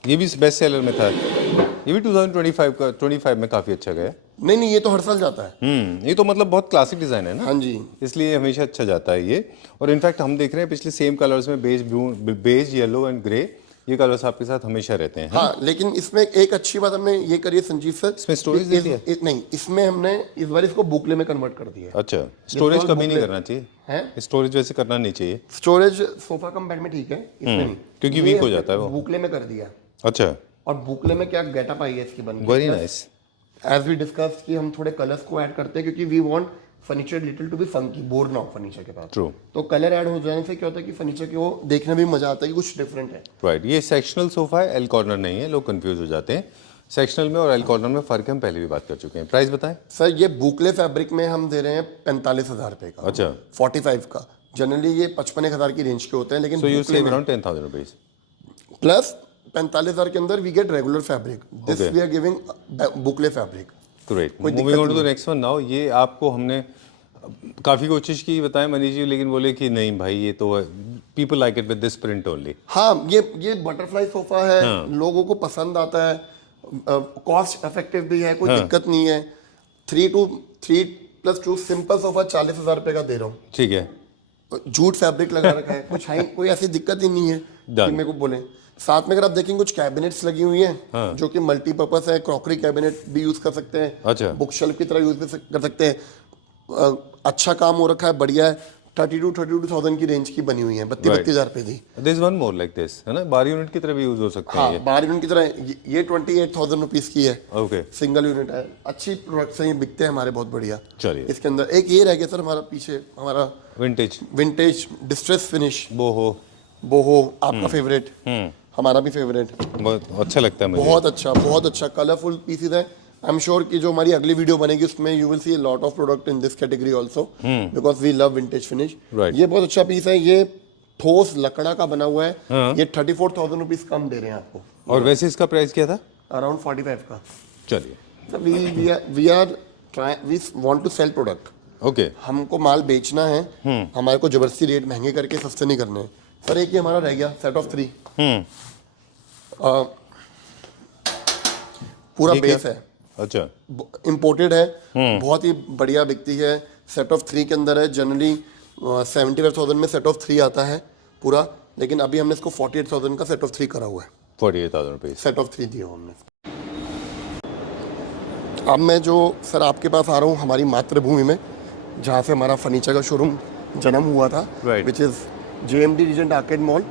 ये भी बेस्ट सेलर में था, ये भी 2025 में काफी अच्छा गया। नहीं ये तो हर साल जाता है। ये तो मतलब बहुत क्लासिक डिजाइन है ना। हाँ जी, इसलिए हमेशा अच्छा जाता है ये। और इनफैक्ट हम देख रहे हैं पिछले सेम कलर्स में beige blue, beige yellow and grey, ये कलर्स आपके साथ हमेशा रहते हैं। हाँ, लेकिन इसमें एक अच्छी बात हमने ये करी है संजीव सर, इसमें स्टोरेज दे दिया? नहीं, इसमें हमने इस बार इसको बुकले में कन्वर्ट कर दिया है। अच्छा, स्टोरेज कभी नहीं करना चाहिए है, स्टोरेज वैसे करना नहीं चाहिए। स्टोरेज सोफा कम बेड में ठीक है, इसमें नहीं, क्योंकि वीक हो जाता है वो। बुकले में कर दिया। अच्छा, और बुकले में क्या गेटअप आई है इसकी बन के। Very nice. As we discuss कि हम थोड़े कलर्स को ऐड करते हैं क्योंकि we want furniture little to be funky, bore ना हो फर्नीचर के पास। ट्रू। तो कलर ऐड हो जाने से क्या होता है कि फर्नीचर की वो देखने में भी मजा आता है कि कुछ डिफरेंट है। राइट, ये सेक्शनल सोफा है, एल कॉर्नर नहीं है, लोग कंफ्यूज हो जाते हैं। सेक्शनल में और एल कॉर्नर में फर्क हम पहले भी बात कर चुके हैं। प्राइस बताएं सर, ये बुकले फैब्रिक में हम दे रहे हैं 45,000 रुपए का। अच्छा, 45 का। जनरली ये 55,000 की रेंज के होते हैं, लेकिन so you save around 10,000 rupees plus 45,000 के अंदर we get regular fabric. This we are giving boucle fabric. Great. Moving on to the next one now. ये आपको हमने काफी कोशिश की बताएं मनीष जी, लेकिन बोले कि नहीं भाई ये तो people like it with this print only. हाँ, ये बटरफ्लाई सोफा है। हाँ। लोगों को पसंद आता है, कॉस्ट इफेक्टिव भी है, कोई दिक्कत नहीं है। 3+2 सिंपल सोफा 40,000 रुपए का दे रहा हूँ। ठीक है, जूट फैब्रिक लगा रखा है, कुछ है, कोई ऐसी दिक्कत ही नहीं है कि मेरे को बोले। साथ में अगर आप देखेंगे कुछ कैबिनेट्स लगी हुई हैं, जो कि मल्टीपर्पज है, क्रॉकरी कैबिनेट भी यूज कर सकते हैं। अच्छा, बुक शेल्फ की तरह यूज भी कर सकते हैं। अच्छा काम हो रखा है, बढ़िया है। 32,000 की रेंज की बनी हुई है, 32,000 रुपए दी। This one more like this है ना, बार यूनिट की तरह भी यूज हो सकते हैं। हाँ, बार यूनिट की तरह। ये 28,000 रुपीज की है। ओके, सिंगल यूनिट है। अच्छी प्रोडक्ट्स हैं, ये बिकते हैं हमारे बहुत बढ़िया। चलिए, इसके अंदर एक ये रह गया सर हमारा पीछे, हमारा विंटेज डिस्ट्रेस फिनिश बोहो आपका फेवरेट, हमारा भी फेवरेट। बहुत अच्छा लगता है मुझे। बहुत अच्छा कलरफुल पीसेस है। आई एम श्योर कि जो हमारी अगली वीडियो बनेगी उसमें you will see a lot of product in this category also, because we love vintage finish. ये बहुत अच्छा पीस है। ये ठोस लकड़ा का बना हुआ है। ये 34,000 रुपीज कम दे रहे हैं आपको। और वैसे इसका प्राइस क्या था? अराउंड 45 का। चलिए, we want to sell product. Okay, हमको माल बेचना है, हमारे को जबरदस्ती रेट महंगे करके सस्ते नहीं करने हैं। सर एक ये हमारा रह गया सेट ऑफ 3, पूरा बेस है। अच्छा, इंपोर्टेड है, बहुत ही बढ़िया बिकती है। सेट ऑफ 3 के अंदर है। जनरली 75,000 में सेट ऑफ 3 आता है पूरा, लेकिन अभी हमने इसको 48,000 का सेट ऑफ 3 करा हुआ है। 48,000 रुपीज सेट ऑफ 3 दिया हमने। अब मैं जो सर आपके पास आ रहा हूँ हमारी मातृभूमि में, जहाँ से हमारा फर्नीचर का शोरूम जन्म हुआ था, which is JMD Regent Arcade mall,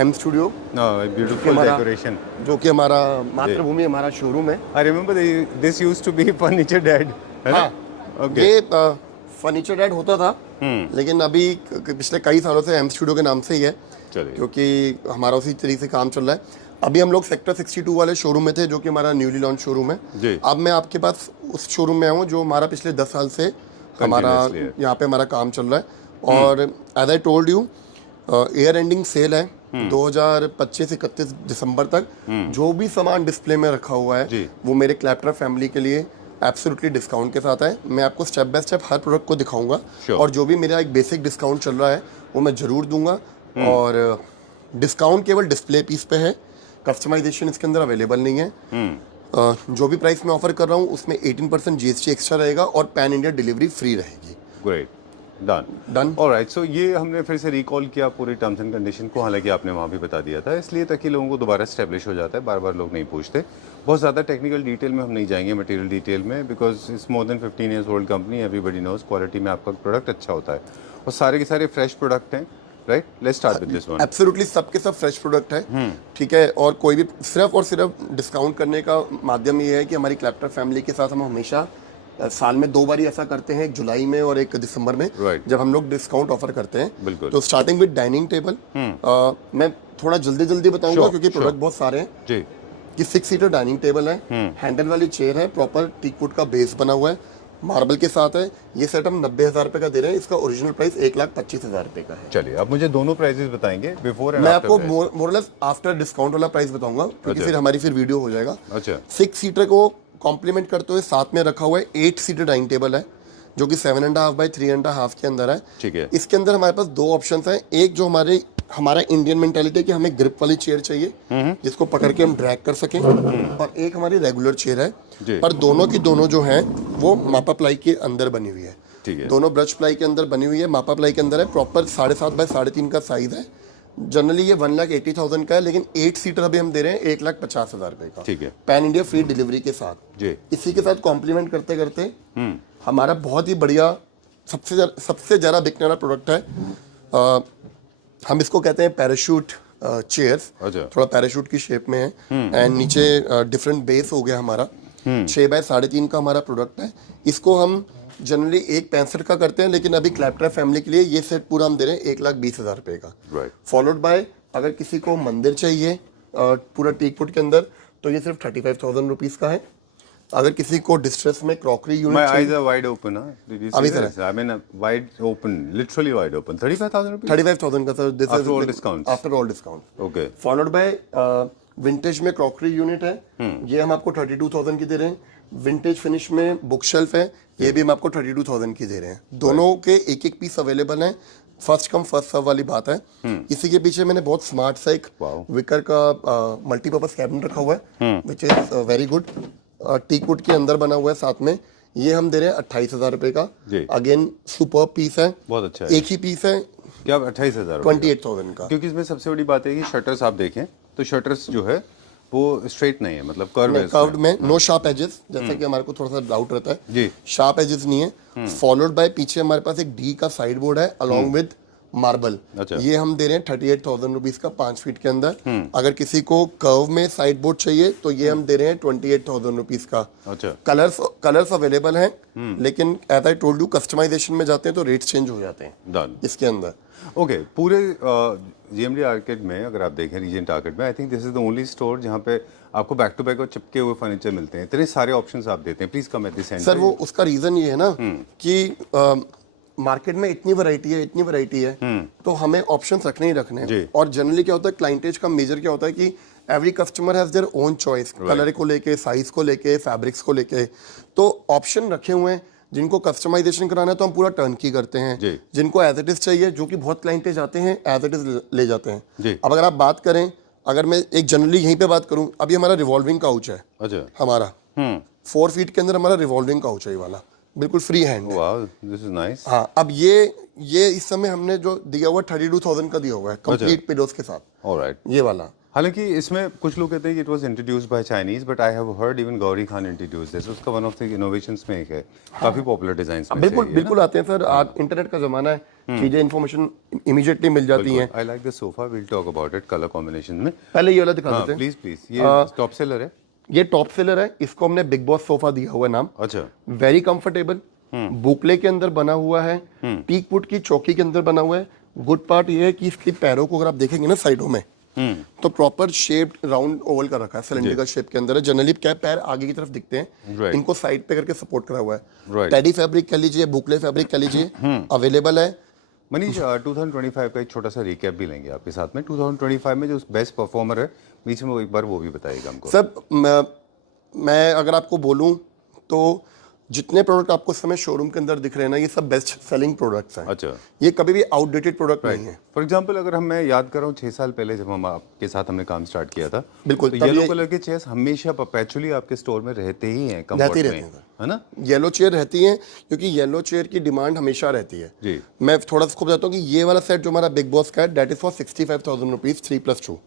M studio. Beautiful decoration, जो कि हमारा मातृभूमि, हमारा शोरूम है। I remember this used to be furniture dad. हाँ, ये फर्नीचर डैड होता था, लेकिन अभी पिछले कई सालों से M स्टूडियो के नाम से ही है, क्योंकि हमारा उसी तरीके से काम चल रहा है। अभी हम लोग सेक्टर 62 वाले शोरूम में थे, जो कि हमारा न्यूली लॉन्च शोरूम है। अब मैं आपके पास उस शोरूम में आया हूँ जो हमारा पिछले 10 साल से हमारा यहाँ पे हमारा काम चल रहा है। और as I told you, year ending sale है 2025-31 दिसंबर तक। जो भी सामान डिस्प्ले में रखा हुआ है वो मेरे क्लैप्टर फैमिली के लिए एब्सोल्युटली डिस्काउंट के साथ है। मैं आपको step by step her product को दिखाऊंगा, और जो भी मेरा एक बेसिक डिस्काउंट चल रहा है वो मैं जरूर दूंगा। और डिस्काउंट केवल डिस्प्ले पीस पे है, कस्टमाइजेशन इसके अंदर अवेलेबल नहीं है। जो भी प्राइस मैं ऑफर कर रहा हूँ उसमें 18% GST एक्स्ट्रा रहेगा और पैन इंडिया डिलीवरी फ्री रहेगी। Great, done. ऑलराइट, सो ये हमने फिर से रिकॉल किया पूरे टर्म्स एंड कंडीशन को, हालांकि आपने वहाँ भी बता दिया था, इसलिए ताकि लोगों को दोबारा स्टैब्लिश हो जाता है, बार बार लोग नहीं पूछते। बहुत ज़्यादा टेक्निकल डिटेल में हम नहीं जाएंगे, मटेरियल डिटेल में, because it's more than 15 years old company, everybody knows quality में आपका प्रोडक्ट अच्छा होता है, और सारे के सारे फ्रेश प्रोडक्ट हैं। right? Let's start with this one. Absolutely सबके सब फ्रेश प्रोडक्ट है, ठीक है। और कोई भी सिर्फ और सिर्फ डिस्काउंट करने का माध्यम ये है कि हमारी क्लैप्टर फैमिली के साथ हम हमेशा साल में 2 बार ही ऐसा करते हैं, एक जुलाई में और एक दिसंबर में, Right. जब हम लोग डिस्काउंट ऑफर करते हैं। बिल्कुल। तो स्टार्टिंग विद डाइनिंग टेबल, मैं थोड़ा जल्दी बताऊंगा Sure, क्योंकि प्रोडक्ट बहुत सारे हैं। जी, कि 6 सीटर डाइनिंग टेबल है, हैंडल वाली चेयर है, प्रॉपर टीकवुड का बेस बना हुआ है, मार्बल के साथ है। ये सेट हम 90,000 रुपए का दे रहे हैं, इसका ओरिजिनल प्राइस 1,25,000 रुपए का है। चलिए आप मुझे दोनों प्राइसेस बताएंगे, बिफोर एंड मैं आफ्टर। आपको मोरलेस आफ्टर डिस्काउंट वाला प्राइस बताऊंगा क्योंकि अच्छा। फिर हमारी वीडियो हो जाएगा। अच्छा। 6 सीटर को कॉम्प्लीमेंट करते हुए साथ में रखा हुआ है 8 सीटर डाइनिंग टेबल है, जो कि 7.5 बाई 3.5 के अंदर है। ठीक है। इसके अंदर हमारे पास 2 ऑप्शन है। एक जो हमारा इंडियन मेंटालिटी है कि हमें ग्रिप वाली चेयर चाहिए जिसको पकड़ के हम ड्रैग कर सकें, और एक हमारी रेगुलर चेयर जी। है। पर दोनों की दोनों जो है वो मापा प्लाई के अंदर बनी हुई है। ठीक है। दोनों ब्रश प्लाई के अंदर बनी हुई है, मापा प्लाई के अंदर है, प्रॉपर 7.5 बाय 3.5 का साइज है। जनरली ये 1,80,000 का है, लेकिन 8 सीटर अभी हम दे रहे हैं 1,50,000 रुपए का। ठीक है। पैन इंडिया फ्री डिलीवरी के साथ। जी। इसी के साथ कॉम्प्लीमेंट करते करते हमारा बहुत ही बढ़िया सबसे ज़्यादा बिकने वाला प्रोडक्ट है। हम इसको कहते हैं पैराशूट चेयर्स। अच्छा। थोड़ा पैराशूट की शेप में है, एंड नीचे डिफरेंट बेस हो गया हमारा। 6 बाय 3.5 का हमारा प्रोडक्ट है। इसको हम जनरली 1,65 का करते हैं, लेकिन अभी क्लैप्टर फैमिली के लिए ये सेट पूरा हम दे रहे हैं 1,20,000 रुपए का। राइट। फॉलोड बाय अगर किसी को मंदिर चाहिए पूरा टीकवुड के अंदर, तो ये सिर्फ 35,000 रुपीज़ का है। अगर किसी को डिस्ट्रेस में क्रॉकरी यूनिट My चाहिए, eyes are wide open, huh? Did you see अभी this? I mean, wide open, literally wide open. 35,000 rupees? 35,000 का sir. This After all discounts? After all discount. Okay. Followed by vintage में crockery unit है, ये हम आपको 32,000 की दे रहे हैं। विंटेज फिनिश में बुक शेल्फ है, ये भी हम आपको 32,000 की दे रहे हैं। दोनों के एक एक पीस अवेलेबल हैं, फर्स्ट कम फर्स्ट सर्व वाली बात है। इसी के पीछे मैंने बहुत स्मार्ट सा एक विकर का मल्टीपर्पज कैबिनेट रखा हुआ है, which is very good. Teakwood के अंदर बना हुआ है साथ में। ये हम दे रहे हैं 28,000 रुपए का। जी। अगेन सुपर पीस है, बहुत अच्छा है। एक ही पीस है, क्या 28,000? 28,000 का। क्योंकि इसमें सबसे बड़ी बात है कि शटर्स आप देखें तो शटर्स जो है वो स्ट्रेट नहीं है, मतलब कर्व है। कर्व्ड में नो शार्प एजेस, जैसा कि हमारे को थोड़ा सा डाउट रहता है। जी। शार्प एजेस नहीं है। फॉलोड बाय पीछे हमारे पास एक डी का साइड बोर्ड है अलॉन्ग विद मार्बल। अच्छा। ये हम दे रहे हैं 38,000 रुपीज का 5 फीट के अंदर। अगर किसी को कर्व में साइड बोर्ड चाहिए तो ये हम दे रहे हैं 28,000 रुपीज का। अच्छा। कलर्स अवेलेबल हैं, लेकिन as I told you customization में जाते हैं तो रेट्स चेंज हो जाते हैं डन। इसके अंदर। ओके, पूरे जीएमडी आर्केड में अगर आप देखें, रीजेंट आर्केड में, I think this is the only store जहाँ पे आपको बैक टू बैक और चिपके हुए फर्नीचर मिलते हैं। इतने सारे ऑप्शंस आप देते हैं। Please come at this and. Sir वो उसका रीजन ये है ना कि मार्केट में इतनी वैरायटी है तो हमें ऑप्शंस रखने ही रखने जी। हैं। और जनरली क्या होता है, क्लाइंटेज का मेजर क्या होता है कि every customer has their own choice, colour को लेके, साइज को लेके, फैब्रिक्स को लेके। तो ऑप्शन रखे हुए हैं। जिनको कस्टमाइजेशन कराना है तो हम पूरा टर्न की करते हैं। जी। जिनको एज इट इज चाहिए, जो कि बहुत क्लाइंटेज आते हैं एज इट इज ले जाते हैं। जी। अब अगर आप बात करें, अगर मैं एक जनरली यहीं पे बात करूं, अभी हमारा रिवॉल्विंग काउच है अच्छा। हमारा 4 फीट के अंदर हमारा रिवॉल्विंग काउच है ये वाला, बिल्कुल फ्री हैंड है। Wow, this is nice. हाँ, अब ये इस समय हमने जो दिया हुआ 32,000 का दिया हुआ है कंप्लीट पिलोस के साथ, ऑलराइट। ये वाला। हालांकि इसमें कुछ लोग कहते हैं कि it was introduced by Chinese, but I have heard even Gauri Khan introduce this. उसका वन ऑफ द इनोवेशंस में एक है, काफी पॉपुलर डिजाइन्स में बिल्कुल से है बिल्कुल आते हैं सर। आज इंटरनेट का जमाना है, चीजें इन्फॉर्मेशन इमीडिएटली मिल जाती हैं। आई like the sofa, will talk about it colour combination में। पहले ये वाला दिखा देते हैं। Please please. ये टॉप सेलर है। ये टॉप सेलर है, इसको हमने बिग बॉस सोफा दिया हुआ है नाम। अच्छा। वेरी कंफर्टेबल, बुकले के अंदर बना हुआ है, टीकवुड की चौकी के अंदर बना हुआ है। गुड पार्ट ये है कि इसकी पैरों को अगर आप देखेंगे ना साइडों में, तो प्रॉपर शेप्ड राउंड ओवल कर रखा है, सिलेंडरिकल शेप के अंदर है। जनरली क्या पैर आगे की तरफ दिखते हैं, Right. इनको साइड पे करके सपोर्ट करा हुआ है। Right. टेडी फैब्रिक कह लीजिए, बुकले फैब्रिक कह लीजिए, अवेलेबल है। मनीष, 2025 का एक छोटा सा रिकैप भी लेंगे आपके साथ में। 2025 में जो बेस्ट परफॉर्मर है बीच में, वो एक बार वो भी बताइएगा हमको। सब मैं अगर आपको बोलूं तो जितने प्रोडक्ट आपको इस समय शोरूम के अंदर दिख रहे हैं ना, ये सब बेस्ट सेलिंग प्रोडक्ट्स हैं। अच्छा। ये कभी भी आउटडेटेड प्रोडक्ट नहीं है। फॉर एग्जाम्पल अगर मैं याद कर रहा हूँ 6 साल पहले जब हम आपके साथ हमने काम स्टार्ट किया था, बिल्कुल, तो तब येलो ये- कलर के चेयर्स हमेशा परपेचुअली आपके स्टोर में रहते ही हैं, रहते कंफर्ट ही में, रहते हैं। है ना? येलो चेयर रहती है, क्योंकि येलो चेयर की डिमांड हमेशा रहती है। जी। मैं थोड़ा सा बताता हूँ कि ये वाला सेट जो हमारा बिग बॉस का है, that is for 65,000 rupees 3+2।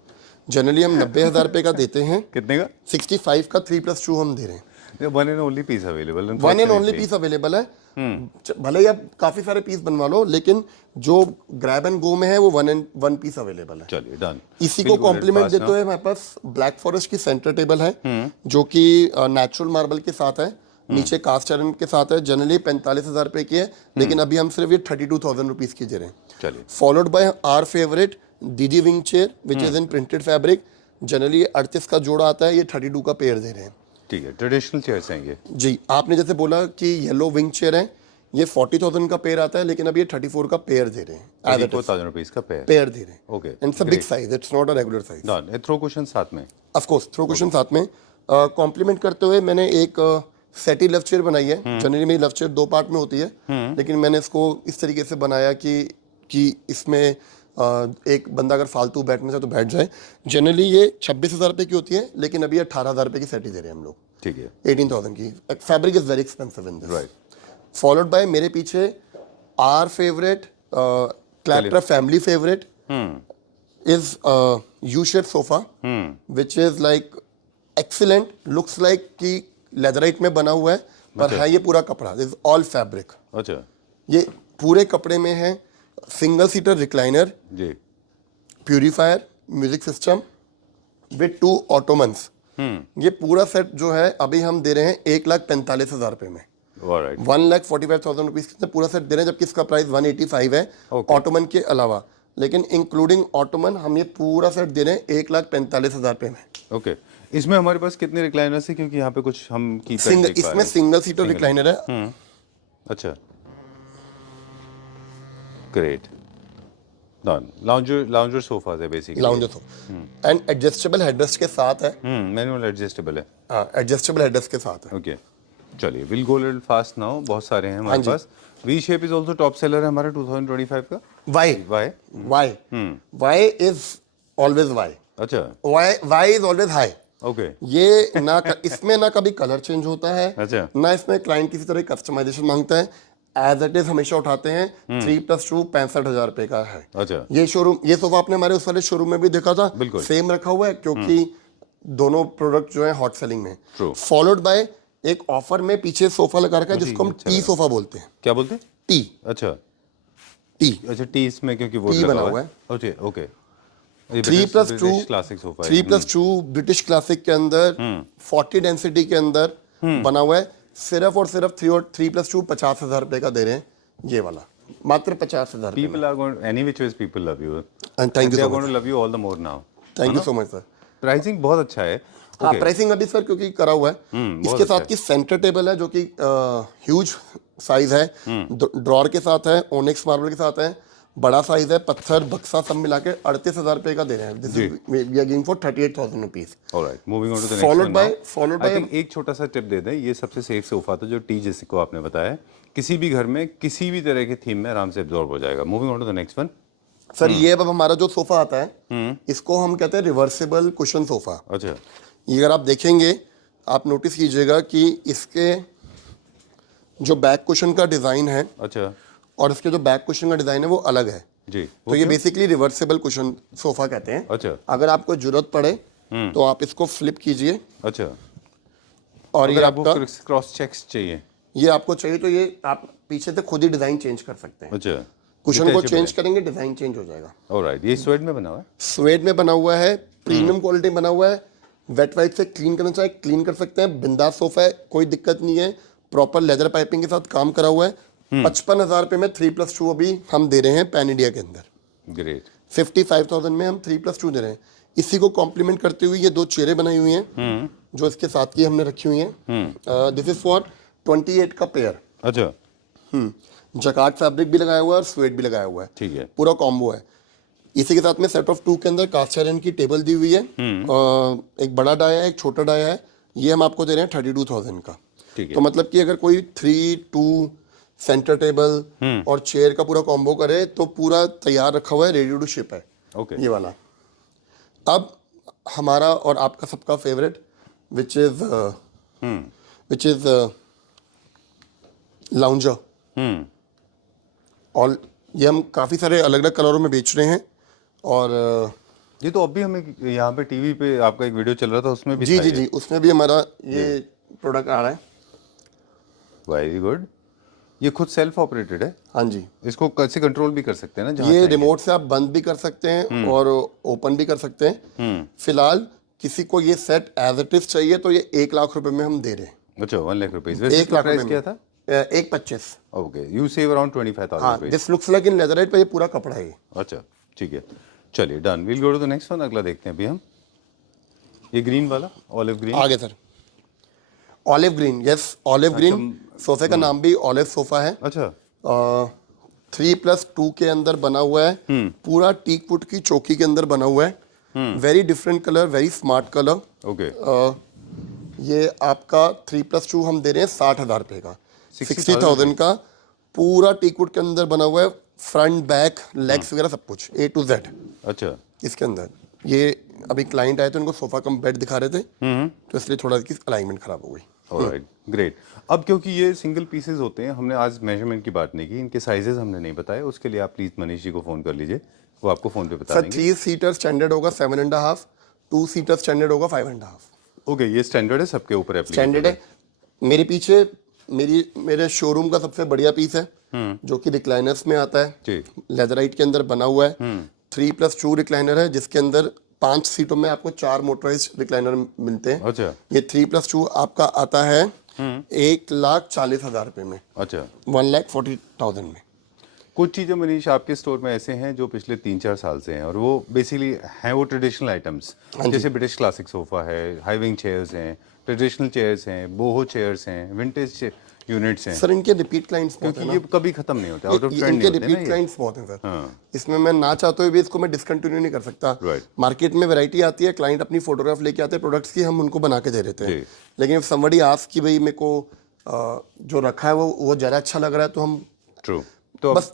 Generally हम 90,000 रुपए का देते हैं, कितने का? 65 का 3+2 हम दे रहे हैं। One and only piece available. One and only piece available है। भले ही आप काफी सारे पीस बनवा लो, लेकिन जो ग्रैब एंड गो में है वो वन पीस अवेलेबल है। चलिए डन। इसी को कॉम्प्लीमेंट देते हुए हमारे पास ब्लैक फॉरेस्ट की सेंटर टेबल है, जो कि नेचुरल मार्बल के साथ है, नीचे कास्ट आयरन के साथ है। जनरली 45,000 रुपए की है, लेकिन अभी हम सिर्फ ये 32,000 रुपीज की दे रहे हैं। चलिए। Followed by are favourite DG wing chair which is in printed fabric. Generally 38 का जोड़ा आता है, ये 32 का पेयर दे रहे हैं। ठीक है, ट्रेडिशनल चेयर्स हैं ये। जी, आपने जैसे बोला कि येलो विंग चेयर है, ये 40,000 का पेयर आता है, लेकिन अब ये 34 का पेयर दे रहे हैं। 34,000 रुपीज का पेयर। पेयर दे रहे हैं। Okay, and it's a big size, it's not a regular size. Done. Throw cushion साथ में। ऑफ कोर्स थ्रो कुशन साथ में। कॉम्प्लीमेंट करते हुए मैंने एक सेटी लव चेयर बनाई है। जनरली मेरी लव चेयर 2 पार्ट में होती है, लेकिन मैंने इसको इस तरीके से बनाया कि इसमें एक बंदा अगर फालतू बैठना चाहे तो बैठ जाए। जनरली ये 26,000 रुपए की होती है, लेकिन अभी 18,000 रुपए की सेटी दे रहे हैं हम लोग। ठीक है। 18,000 की। Fabric is very expensive in this. Right. Followed by मेरे पीछे our favourite Claptrap family favourite is U shape sofa, which is like excellent, looks like कि लेदराइट में बना हुआ है, पर है ये पूरा कपड़ा, दिस ऑल फैब्रिक। अच्छा। ये पूरे कपड़े में है। सिंगल सीटर रिक्लाइनर, जी। Purifier, music system with 2 ottomans. ये पूरा सेट जो है अभी हम दे रहे हैं 1,45,000 रुपए में। ऑलराइट। 1,45,000 रुपीज के पूरा सेट दे रहे हैं, जबकि इसका प्राइस 185 है ऑटोमन के अलावा। लेकिन इंक्लूडिंग ऑटोमन हम ये पूरा सेट दे रहे हैं 1,45,000 रुपए में। ओके। इसमें हमारे पास कितने रिक्लाइनर्स हैं, क्योंकि यहाँ पे कुछ हम की इसमें सिंगल सीटर रिक्लाइनर है। अच्छा, ग्रेट। डन। लाउंजर सोफाज है basically. Lounger sofa and adjustable headrest के साथ है। मैनुअल एडजस्टेबल है। हाँ, एडजस्टेबल हेडरेस्ट के साथ है। ओके, चलिए will go little fast now. बहुत सारे हैं हमारे पास। V shape is also top seller है हमारा 2025 का। Y is always Y. अच्छा। Y is always high. Okay. ये इसमें ना कभी कलर चेंज होता है, अच्छा। ना इसमें क्लाइंट किसी तरह कस्टमाइजेशन मांगता है। एज इट इज हमेशा उठाते हैं। 3+2 65,000 रुपए का है। अच्छा। ये सोफा आपने हमारे उस वाले शोरूम में भी देखा था, बिल्कुल सेम रखा हुआ है, क्योंकि दोनों प्रोडक्ट जो है हॉट सेलिंग में। True. फॉलोड बाय एक ऑफर में पीछे सोफा लगा रखा है, जिसको हम टी सोफा बोलते हैं। क्या बोलते हैं? टी। अच्छा। टी। अच्छा, टी इसमें क्योंकि वो टी बना हुआ है। Okay okay. 3+2 क्लासिक सोफा है। 3+2 ब्रिटिश क्लासिक के अंदर 40 डेंसिटी के अंदर बना हुआ है। सिर्फ और सिर्फ 3+2 50,000 रुपए का दे रहे हैं। ये वाला मात्र 50,000। People are going any which ways people love you. And thank you They so are going much. to love you all the more now. Thank you so much sir. Pricing बहुत अच्छा है। हाँ, प्राइसिंग अभी sir क्योंकि करा हुआ है। इसके साथ की सेंटर टेबल है, जो कि ह्यूज साइज है, ड्रॉर के साथ है, ओनिक्स मार्बल के साथ है, बड़ा साइज है, पत्थर बक्सा सब मिला के 38,000 रुपए का दे रहे हैं। This is we are giving for 38,000 rupees. Alright, moving on to the next followed by I think एक छोटा सा टिप दे दें। ये सबसे सेफ सोफा था जो टी जैसे को आपने बताया, किसी भी घर में किसी भी तरह के थीम में आराम से एब्जॉर्ब हो जाएगा। Moving on to the next one. Sir ये अब हमारा जो सोफा आता है, इसको हम कहते हैं रिवर्सिबल कुशन सोफा। अच्छा। ये अगर आप देखेंगे, आप नोटिस कीजिएगा कि इसके जो बैक कुशन का डिजाइन है, अच्छा, और इसके जो बैक कुशन का डिजाइन है वो अलग है जी। तो ये बेसिकली रिवर्सिबल कुशन सोफा कहते हैं। अच्छा। अगर आपको जरूरत पड़े तो आप इसको फ्लिप कीजिए, अच्छा, और ये आपको आपका क्रॉस चेक्स चाहिए, ये आपको चाहिए तो ये आप पीछे से खुद ही डिजाइन चेंज कर सकते हैं। अच्छा, कुशन को चेंज करेंगे, डिजाइन चेंज हो जाएगा। ऑलराइट। ये स्वेड में बना हुआ है। स्वेड में बना हुआ है, प्रीमियम क्वालिटी बना हुआ है। वेट वाइप से क्लीन करना चाहे क्लीन कर सकते हैं। बिंदास सोफा है, कोई दिक्कत नहीं है। प्रॉपर लेदर पाइपिंग के साथ काम करा हुआ है। 55,000 रुपए में 3+2 अभी हम दे रहे हैं पैन इंडिया के अंदर। ग्रेट। 55,000 में हम 3+2 दे रहे हैं। इसी को कॉम्प्लीमेंट करते हुए ये 2 चेयरें बनाई हुई हैं, जो इसके साथ की हमने रखी हुई हैं। दिस इज फॉर 28 का पेयर। अच्छा। जकार्ड फैब्रिक भी लगाया हुआ है और स्वेट भी लगाया हुआ है। ठीक है। पूरा कॉम्बो है। इसी के साथ में सेट ऑफ 2 के अंदर कास्ट आयरन की टेबल दी हुई है। एक बड़ा डाया है, एक छोटा डाया है। ये हम आपको दे रहे हैं 32,000 का। ठीक है। तो मतलब कि अगर कोई 3-2 सेंटर टेबल और चेयर का पूरा कॉम्बो करे तो पूरा तैयार रखा हुआ है, रेडी टू शिप है। ओके। ये वाला। अब हमारा और आपका सबका फेवरेट विच इज लाउंजर। और ये हम काफ़ी सारे अलग अलग कलरों में बेच रहे हैं। और ये तो अभी हमें यहाँ पे टीवी पे आपका एक वीडियो चल रहा था, उसमें भी जी था जी ये। जी, उसमें भी हमारा ये प्रोडक्ट आ रहा है। Very good. ये खुद सेल्फ ऑपरेटेड है, हाँ जी, इसको कैसे कंट्रोल भी कर सकते हैं ना जहाँ ये चाहेंगे। रिमोट से आप बंद भी कर सकते हैं और ओपन भी कर सकते हैं। फिलहाल किसी को ये सेट एज इट इज चाहिए तो ये 1 लाख रुपए में हम दे रहे हैं। अच्छा 1 लाख रुपीज। वैसे 1 लाख प्राइस रुपए क्या में। था? 1.25। ओके, यू सेव अराउंड 25,000 हाँ, rupees. This looks like in leatherette पे ये पूरा कपड़ा है ये। अच्छा ठीक है, चलिए done. Will go to the next one. अगला देखते हैं अभी हम, ये ग्रीन वाला ऑलिव ग्रीन। आगे sir, olive green, yes olive green. सोफे का नाम भी ऑलिव सोफा है। अच्छा 3+2 के अंदर बना हुआ है, पूरा टीक वुड की चौकी के अंदर बना हुआ है। Very different colour, very smart colour. Okay, ये आपका 3+2 हम दे रहे हैं 60,000 रुपए का, 60,000 का। पूरा टीक वुड के अंदर बना हुआ है, फ्रंट बैक लेग्स वगैरह सब कुछ A to Z अच्छा इसके अंदर। ये अभी क्लाइंट आए थे, उनको सोफा कम बेड दिखा रहे थे, तो इसलिए थोड़ा इसकी अलाइनमेंट खराब हो गई। Alright great. अब क्योंकि ये सिंगल पीसेस होते हैं, हमने आज मेजरमेंट की बात नहीं की, इनके साइजेस हमने नहीं बताए, उसके लिए आप प्लीज मनीष जी को फोन कर लीजिए, वो आपको फोन पे बता सर देंगे। 3 सीटर स्टैंडर्ड होगा 7.5, 2 सीटर स्टैंडर्ड होगा 5.5। ओके, ये स्टैंडर्ड है, सबके ऊपर स्टैंडर्ड है। मेरे पीछे मेरे शोरूम का सबसे बढ़िया पीस है, जो कि रिक्लाइनर्स में आता है, जी। लेदराइट के अंदर बना हुआ है। 3+2 रिक्लाइनर है, जिसके अंदर 5 सीटों में आपको 4 मोटराइज रिक्लाइनर मिलते हैं। अच्छा ये 3+2 आपका आता है 1,40,000 रुपए में, अच्छा। 1,40,000 में। कुछ चीज़ें मनीष आपके स्टोर में ऐसे हैं जो पिछले 3-4 साल से हैं, और वो बेसिकली हैं वो ट्रेडिशनल आइटम्स, जैसे ब्रिटिश क्लासिक सोफा है, हाई विंग चेयर्स हैं, ट्रेडिशनल चेयर्स हैं, बोहो चेयर्स हैं, विंटेज यूनिट्स हैं। सर इनके रिपीट क्लाइंट्स बहुत क्योंकि हैं ये ना, कभी खत्म नहीं होते, आउट ऑफ ट्रेंड इनके नहीं होते रिपीट ना ये। क्लाइंट्स बहुत हैं सर। हाँ। इसमें मैं ना चाहते हुए भी इसको मैं डिसकंटिन्यू नहीं कर सकता। Right. मार्केट में वैरायटी आती है, क्लाइंट अपनी फोटोग्राफ लेके आते हैं प्रोडक्ट्स की, हम उनको बना के दे देते हैं। जी। लेकिन समबडी आस्क कि भाई मेरे को जो रखा है वो ज़्यादा अच्छा लग रहा है, तो हम ट्रू। तो बस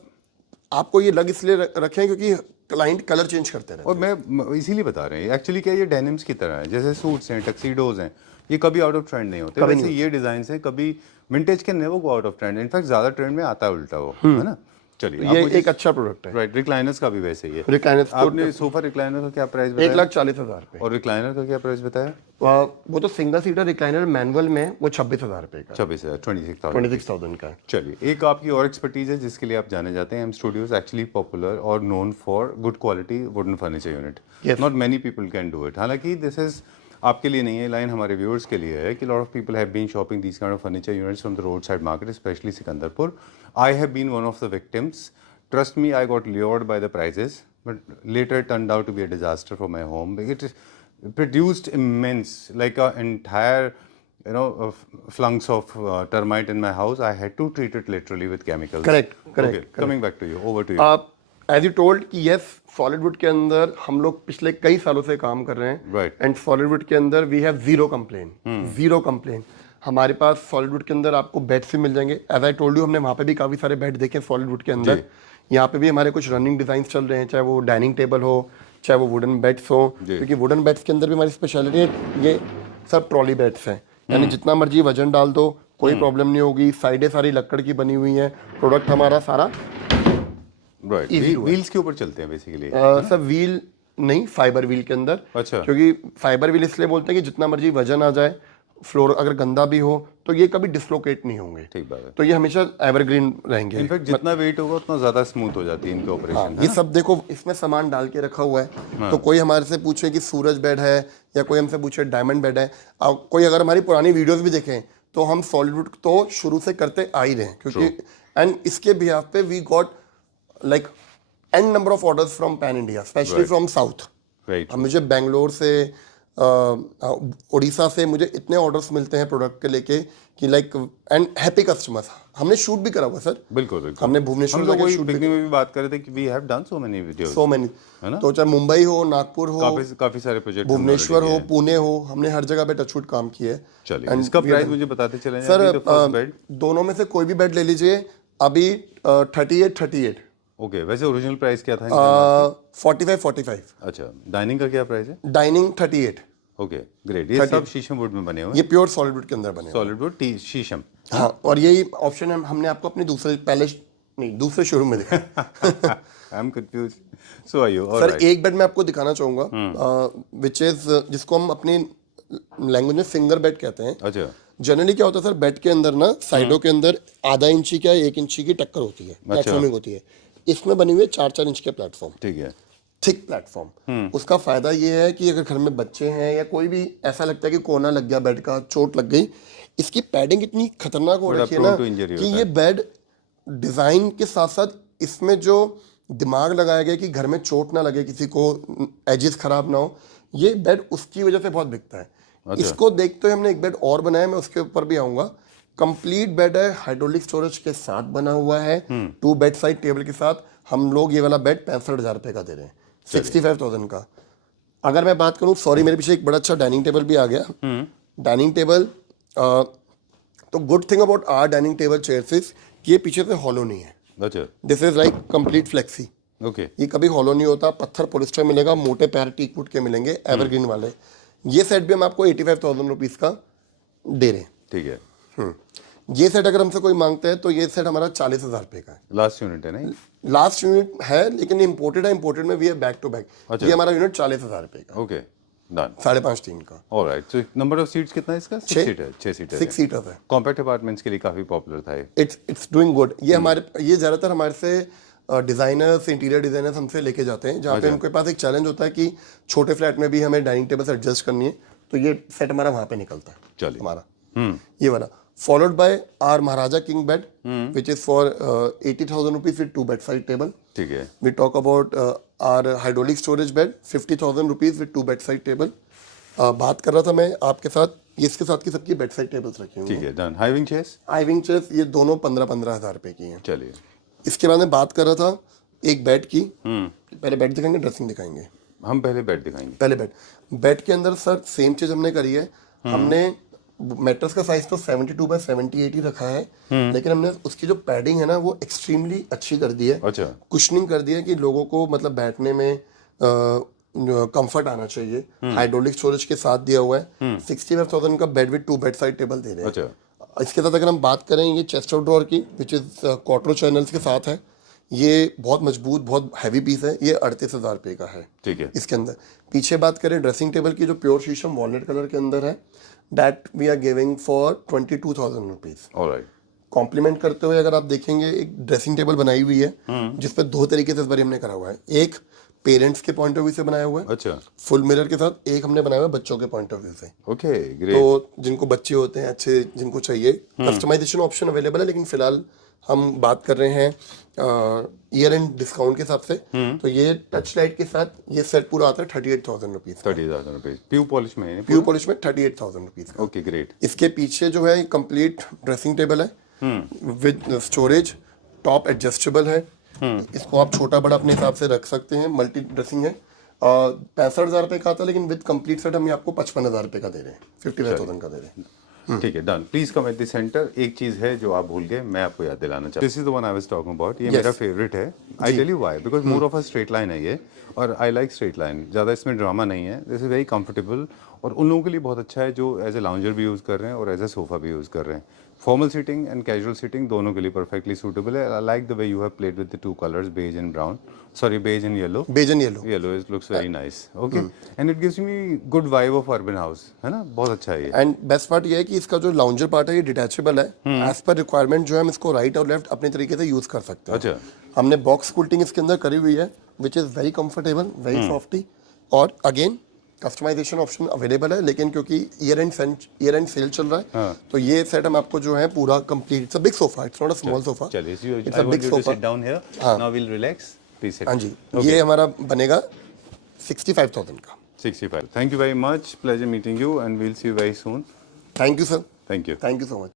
आपको ये लग इसलिए रखें क्योंकि क्लाइंट कलर चेंज करते रहते और मैं इसीलिए बता रहे हैं, एक्चुअली क्या ये डेनिम्स की तरह है, जैसे सूट्स हैं, टक्सीडोज हैं, ये कभी आउट ऑफ ट्रेंड नहीं होते। कभी वैसे नहीं ये डिजाइन हैं कभी विंटेज के never go out of trend, in fact ज्यादा ट्रेंड में आता है उल्टा वो, है ना। चलिए हैं। ये एक अच्छा प्रोडक्ट है। राइट, रिक्लाइनर्स का भी वैसे ही है। रिक्लाइनर्स को आपने सोफा रिक्लाइनर का क्या प्राइस बताया? 1,40,000 रुपए। और रिक्लाइनर का क्या प्राइस बताया? वो तो सिंगल सीटर रिक्लाइनर मैनुअल में वो 26,000 रुपए का, 26,000, 26,000। 26,000 का है। चलिए, एक आपकी और एक्सपर्टीज है जिसके लिए आप जाने जाते हैं। एम स्टूडियोज एक्चुअली पॉपुलर और known for good quality wooden furniture unit. Yes. Not many people can do it. हालांकि दिस इज आपके लिए नहीं है, लाइन हमारे व्यूअर्स के लिए है कि lot of people have been shopping these kind of furniture units from the road side market, specially Sikandarpur. I have been one of the victims. Trust me, I got lured by the prices, but later it turned out to be a disaster for my home. It produced immense, like an entire, flunks of termite in my house. I had to treat it literally with chemicals. Correct. Okay, coming back to you, over to you. आप as you told कि yes solid wood के अंदर हम लोग पिछले कई सालों से काम कर रहे हैं। Right. एंड सॉलिडवुड के अंदर वी हैव जीरो कंप्लेन। हमारे पास सॉलिडवुड के अंदर आपको बेड्स भी मिल जाएंगे। एज आई टोल्ड यू, हमने वहाँ पे भी काफ़ी सारे बेड देखे सॉलिडवुड के अंदर। यहाँ पे भी हमारे कुछ रनिंग डिजाइन चल रहे हैं, चाहे वो डाइनिंग टेबल हो, चाहे वो वुडन बेड्स हो, क्योंकि वुडन बेड्स के अंदर भी हमारी स्पेशलिटी है, ये सब ट्रॉली बेड्स हैं, यानी जितना मर्जी वजन डाल दो कोई प्रॉब्लम नहीं होगी। साइडें सारी लकड़ की बनी हुई हैं, प्रोडक्ट हमारा सारा राइट, व्हील्स के ऊपर चलते हैं बेसिकली। सर व्हील नहीं, फाइबर व्हील के अंदर। अच्छा। क्योंकि फाइबर व्हील इसलिए बोलते हैं कि जितना मर्जी वजन आ जाए, फ्लोर अगर गंदा भी हो तो ये कभी डिसलोकेट नहीं होंगे। ठीक बात है। तो ये हमेशा एवरग्रीन रहेंगे। इनफैक्ट जितना वेट होगा उतना ज्यादा स्मूथ हो जाती है इनकी ऑपरेशन। ये सब देखो, इसमें सामान डाल के रखा हुआ है। तो कोई हमारे से पूछे कि सूरज बेड है, या कोई हमसे पूछे डायमंड बेड है, कोई अगर हमारी पुरानी वीडियोस भी देखें तो हम सॉलिडवुड तो शुरू से करते आ ही रहे हैं, क्योंकि एंड इसके बिहाफ पे we got like an number of orders from pan India, specially from south. Right, मुझे बेंगलोर से, उड़ीसा से मुझे इतने ऑर्डर्स मिलते हैं प्रोडक्ट के लेके कि लाइक एंड हैप्पी कस्टमर्स। हमने शूट भी करा हुआ सर, बिल्कुल बिल्कुल। हमने भुवनेश्वर हम लोग जाके वही शूट पिकनिक में भी बात कर रहे थे कि we have done so many videos, so many, है ना। तो चाहे मुंबई हो, नागपुर हो, काफी सारे प्रोजेक्ट भुवनेश्वर हो, पुणे हो, हमने हर जगह पे टचवुड काम किया है। चलिए, इसका प्राइस मुझे बताते चले सर बेड। दोनों में से कोई भी बेड ले लीजिए, अभी 38। ओके, वैसे ओरिजिनल प्राइस क्या था? 45। अच्छा, डाइनिंग का क्या प्राइस है? डाइनिंग 38। Okay great. ये सब शीशम वुड में बने हुए हैं, ये प्योर सॉलिडवुड के अंदर बने हैं। सॉलिड वुड शीशम। हाँ, और यही ऑप्शन हमने आपको अपने दूसरे शोरूम में दिखा। I am confused, so are you? Sir एक बेड मैं आपको दिखाना चाहूंगा, विच इज जिसको हम अपनी लैंग्वेज में फिंगर बेड कहते हैं। अच्छा, जनरली क्या होता है सर, बेड के अंदर ना साइडों के अंदर आधा इंची क्या 1 इंची की टक्कर होती है, प्लेटफॉर्मिंग होती है। इसमें बनी हुई है 4-4 इंच के प्लेटफॉर्म, ठीक है, थिक प्लेटफॉर्म। उसका फायदा ये है कि अगर घर में बच्चे हैं या कोई भी ऐसा लगता है कि कोना लग गया बेड का, चोट लग गई, इसकी पैडिंग इतनी खतरनाक हो रखी है ना prone to injury कि होता ये बेड डिजाइन के साथ साथ इसमें जो दिमाग लगाया गया कि घर में चोट ना लगे किसी को, एजेस खराब ना हो, ये बेड उसकी वजह से बहुत बिकता है। इसको देखते हुए हमने एक बेड और बनाया, मैं उसके ऊपर भी आऊंगा। कंप्लीट बेड है, हाइड्रोलिक स्टोरेज के साथ बना हुआ है, 2 बेड साइड टेबल के साथ। हम लोग ये वाला बेड 65,000 रुपये का दे रहे हैं, 65,000 का। अगर मैं बात करूं, सॉरी मेरे पीछे एक बड़ा अच्छा डाइनिंग टेबल भी आ गया। डाइनिंग टेबल, तो good thing about our dining table chairs is कि ये पीछे से हॉलो नहीं है। अच्छा, this is like complete flexi, okay, ये कभी हॉलो नहीं होता। पत्थर पॉलिस्टर मिलेगा, मोटे पैर टीक वुड के मिलेंगे, एवरग्रीन वाले। ये सेट भी हम आपको 85,000 रुपीज़ का दे रहे हैं। ठीक है। ये सेट अगर हमसे कोई मांगता है तो ये सेट हमारा 40,000 रुपये का है। लास्ट यूनिट है नहीं? लास्ट यूनिट है लेकिन इम्पोर्टेड है, इम्पोर्टेड में भी है बैक टू बैक। ये हमारा यूनिट 40,000 रुपये का, ओके, डन। 5.5-3 का। Alright, so number of seats कितना है इसका? 6 सीटर, 6 सीटर। 6 सीटर्स है। कॉम्पैक्ट अपार्टमेंट्स के लिए काफी पॉपुलर था ये। It's doing good. ये हमारे, ये ज़्यादातर हमारे से डिज़ाइनर्स, इंटीरियर डिज़ाइनर्स हमसे लेके जाते हैं, जहाँ पे उनके पास एक चैलेंज होता है कि छोटे फ्लैट में भी हमें डाइनिंग टेबल से एडजस्ट करनी है, तो ये सेट हमारा वहाँ पे निकलता है। चलिए। हमारा ये वाला followed by our Maharaja king bed which is for 80,000 rupees with 2 bed side table. ठीक है। We talk about our hydraulic storage bed 50,000 rupees with 2 bed side table. बात कर रहा था मैं आपके साथ, ये इसके साथ की सबकी बेड साइड टेबल्स रखी हुई हैं। ठीक है, done. Hiving chairs? Hiving chairs ये दोनों 15-15 हज़ार रुपए की हैं। चलिए। इसके बाद में बात कर रहा था एक बेड की। पहले बेड दिखाएंगे, ड्रेसिंग दिखाएंगे? हम पहले बेड दिखाएंगे। पहले बेड के अंदर सर सेम चीज हमने करी है। हमने मैट्रेस का साइज तो 72/78 ही रखा है, लेकिन हमने उसकी जो पैडिंग है ना वो एक्सट्रीमली अच्छी कर दी है। अच्छा, कुशनिंग कर दी है कि लोगों को मतलब बैठने में कंफर्ट आना चाहिए। हाइड्रोलिक स्टोरेज के साथ दिया हुआ है। 65,000 का bed with 2 bed side table दे रहे हैं। अच्छा, इसके साथ अगर हम बात करें ये चेस्ट ऑफ ड्रॉअर की, विच इज क्वार्टर चैनल्स के साथ है। ये बहुत मजबूत, बहुत हैवी पीस है। ये 38,000 रुपये का है। ठीक है। इसके अंदर पीछे बात करें ड्रेसिंग टेबल की, जो प्योर शीशम वॉलनट कलर के अंदर है, that we are giving for 22,000 rupees. Alright. Complement करते हुए अगर आप देखेंगे, एक ड्रेसिंग टेबल बनाई हुई है जिसपे 2 तरीके से इस बार हमने करा हुआ है। एक पेरेंट्स के पॉइंट ऑफ व्यू से बनाया हुआ है, अच्छा, फुल मिरर के साथ। एक हमने बनाया हुआ है बच्चों के पॉइंट ऑफ व्यू से। Okay, great. तो जिनको बच्चे होते हैं अच्छे, जिनको चाहिए, कस्टमाइजेशन ऑप्शन अवेलेबल है, लेकिन फिलहाल हम बात कर रहे हैं ईयर एंड डिस्काउंट के हिसाब से। तो ये टच लाइट के साथ ये सेट पूरा आता है 38,000 रुपीज। 30,000 रुपीज प्यू पॉलिश में है? प्यू पॉलिश में 38,000 रुपीज का। Okay, great. इसके पीछे जो है कंप्लीट ड्रेसिंग टेबल है विद स्टोरेज, टॉप एडजस्टेबल है। इसको आप छोटा बड़ा अपने हिसाब से रख सकते हैं। मल्टी ड्रेसिंग है। 65,000 रुपये का आता है, लेकिन विद कंप्लीट सेट हम आपको 55,000 रुपये का दे रहे हैं, 55,000 का दे रहे हैं। ठीक है, done. Please come at the centre. एक चीज है जो आप भूल गए, मैं आपको याद दिलाना चाहता हूँ। This is the one I was talking about. ये Yes. मेरा फेवरेट है। I tell you why, because more of a straight line है ये, और आई लाइक स्ट्रेट लाइन। ज़्यादा इसमें ड्रामा नहीं है। दिस इज वेरी कंफर्टेबल, और उन लोगों के लिए बहुत अच्छा है जो एज ए लाउंजर भी यूज़ कर रहे हैं और एज ए सोफा भी यूज़ कर रहे हैं। Formal seating and casual seating दोनों के लिए परफेक्टली सूटेबल है। I like the way you have played with the 2 colours, beige and brown, sorry beige and yellow. Beige and yellow. Yellow is looks very nice. Okay, and it gives me good vibe of urban house, है ना? बहुत अच्छा है ये। And best part ये है कि इसका जो लाउंजर पार्ट है ये डिटैचेबल है। एज पर रिक्वायरमेंट जो है हम इसको राइट और लेफ्ट अपने तरीके से यूज कर सकते हैं। अच्छा, हमने बॉक्स कुल्टिंग इसके अंदर करी हुई है, which is very comfortable, very softy. और अगेन कस्टमाइजेशन ऑप्शन अवेलेबल है, लेकिन क्योंकि ईयर एंड सेल चल रहा है, तो ये सेट हम आपको जो है पूरा complete. It's a big sofa, it's not a small sofa. चलिए, it's a big sofa. Sit down here, now will relax, please sit. हाँ जी, ये हमारा बनेगा 65,000 का। 65. Thank you very much. Pleasure meeting you, and we'll see you very soon. Thank you sir, Thank you. Thank you so much.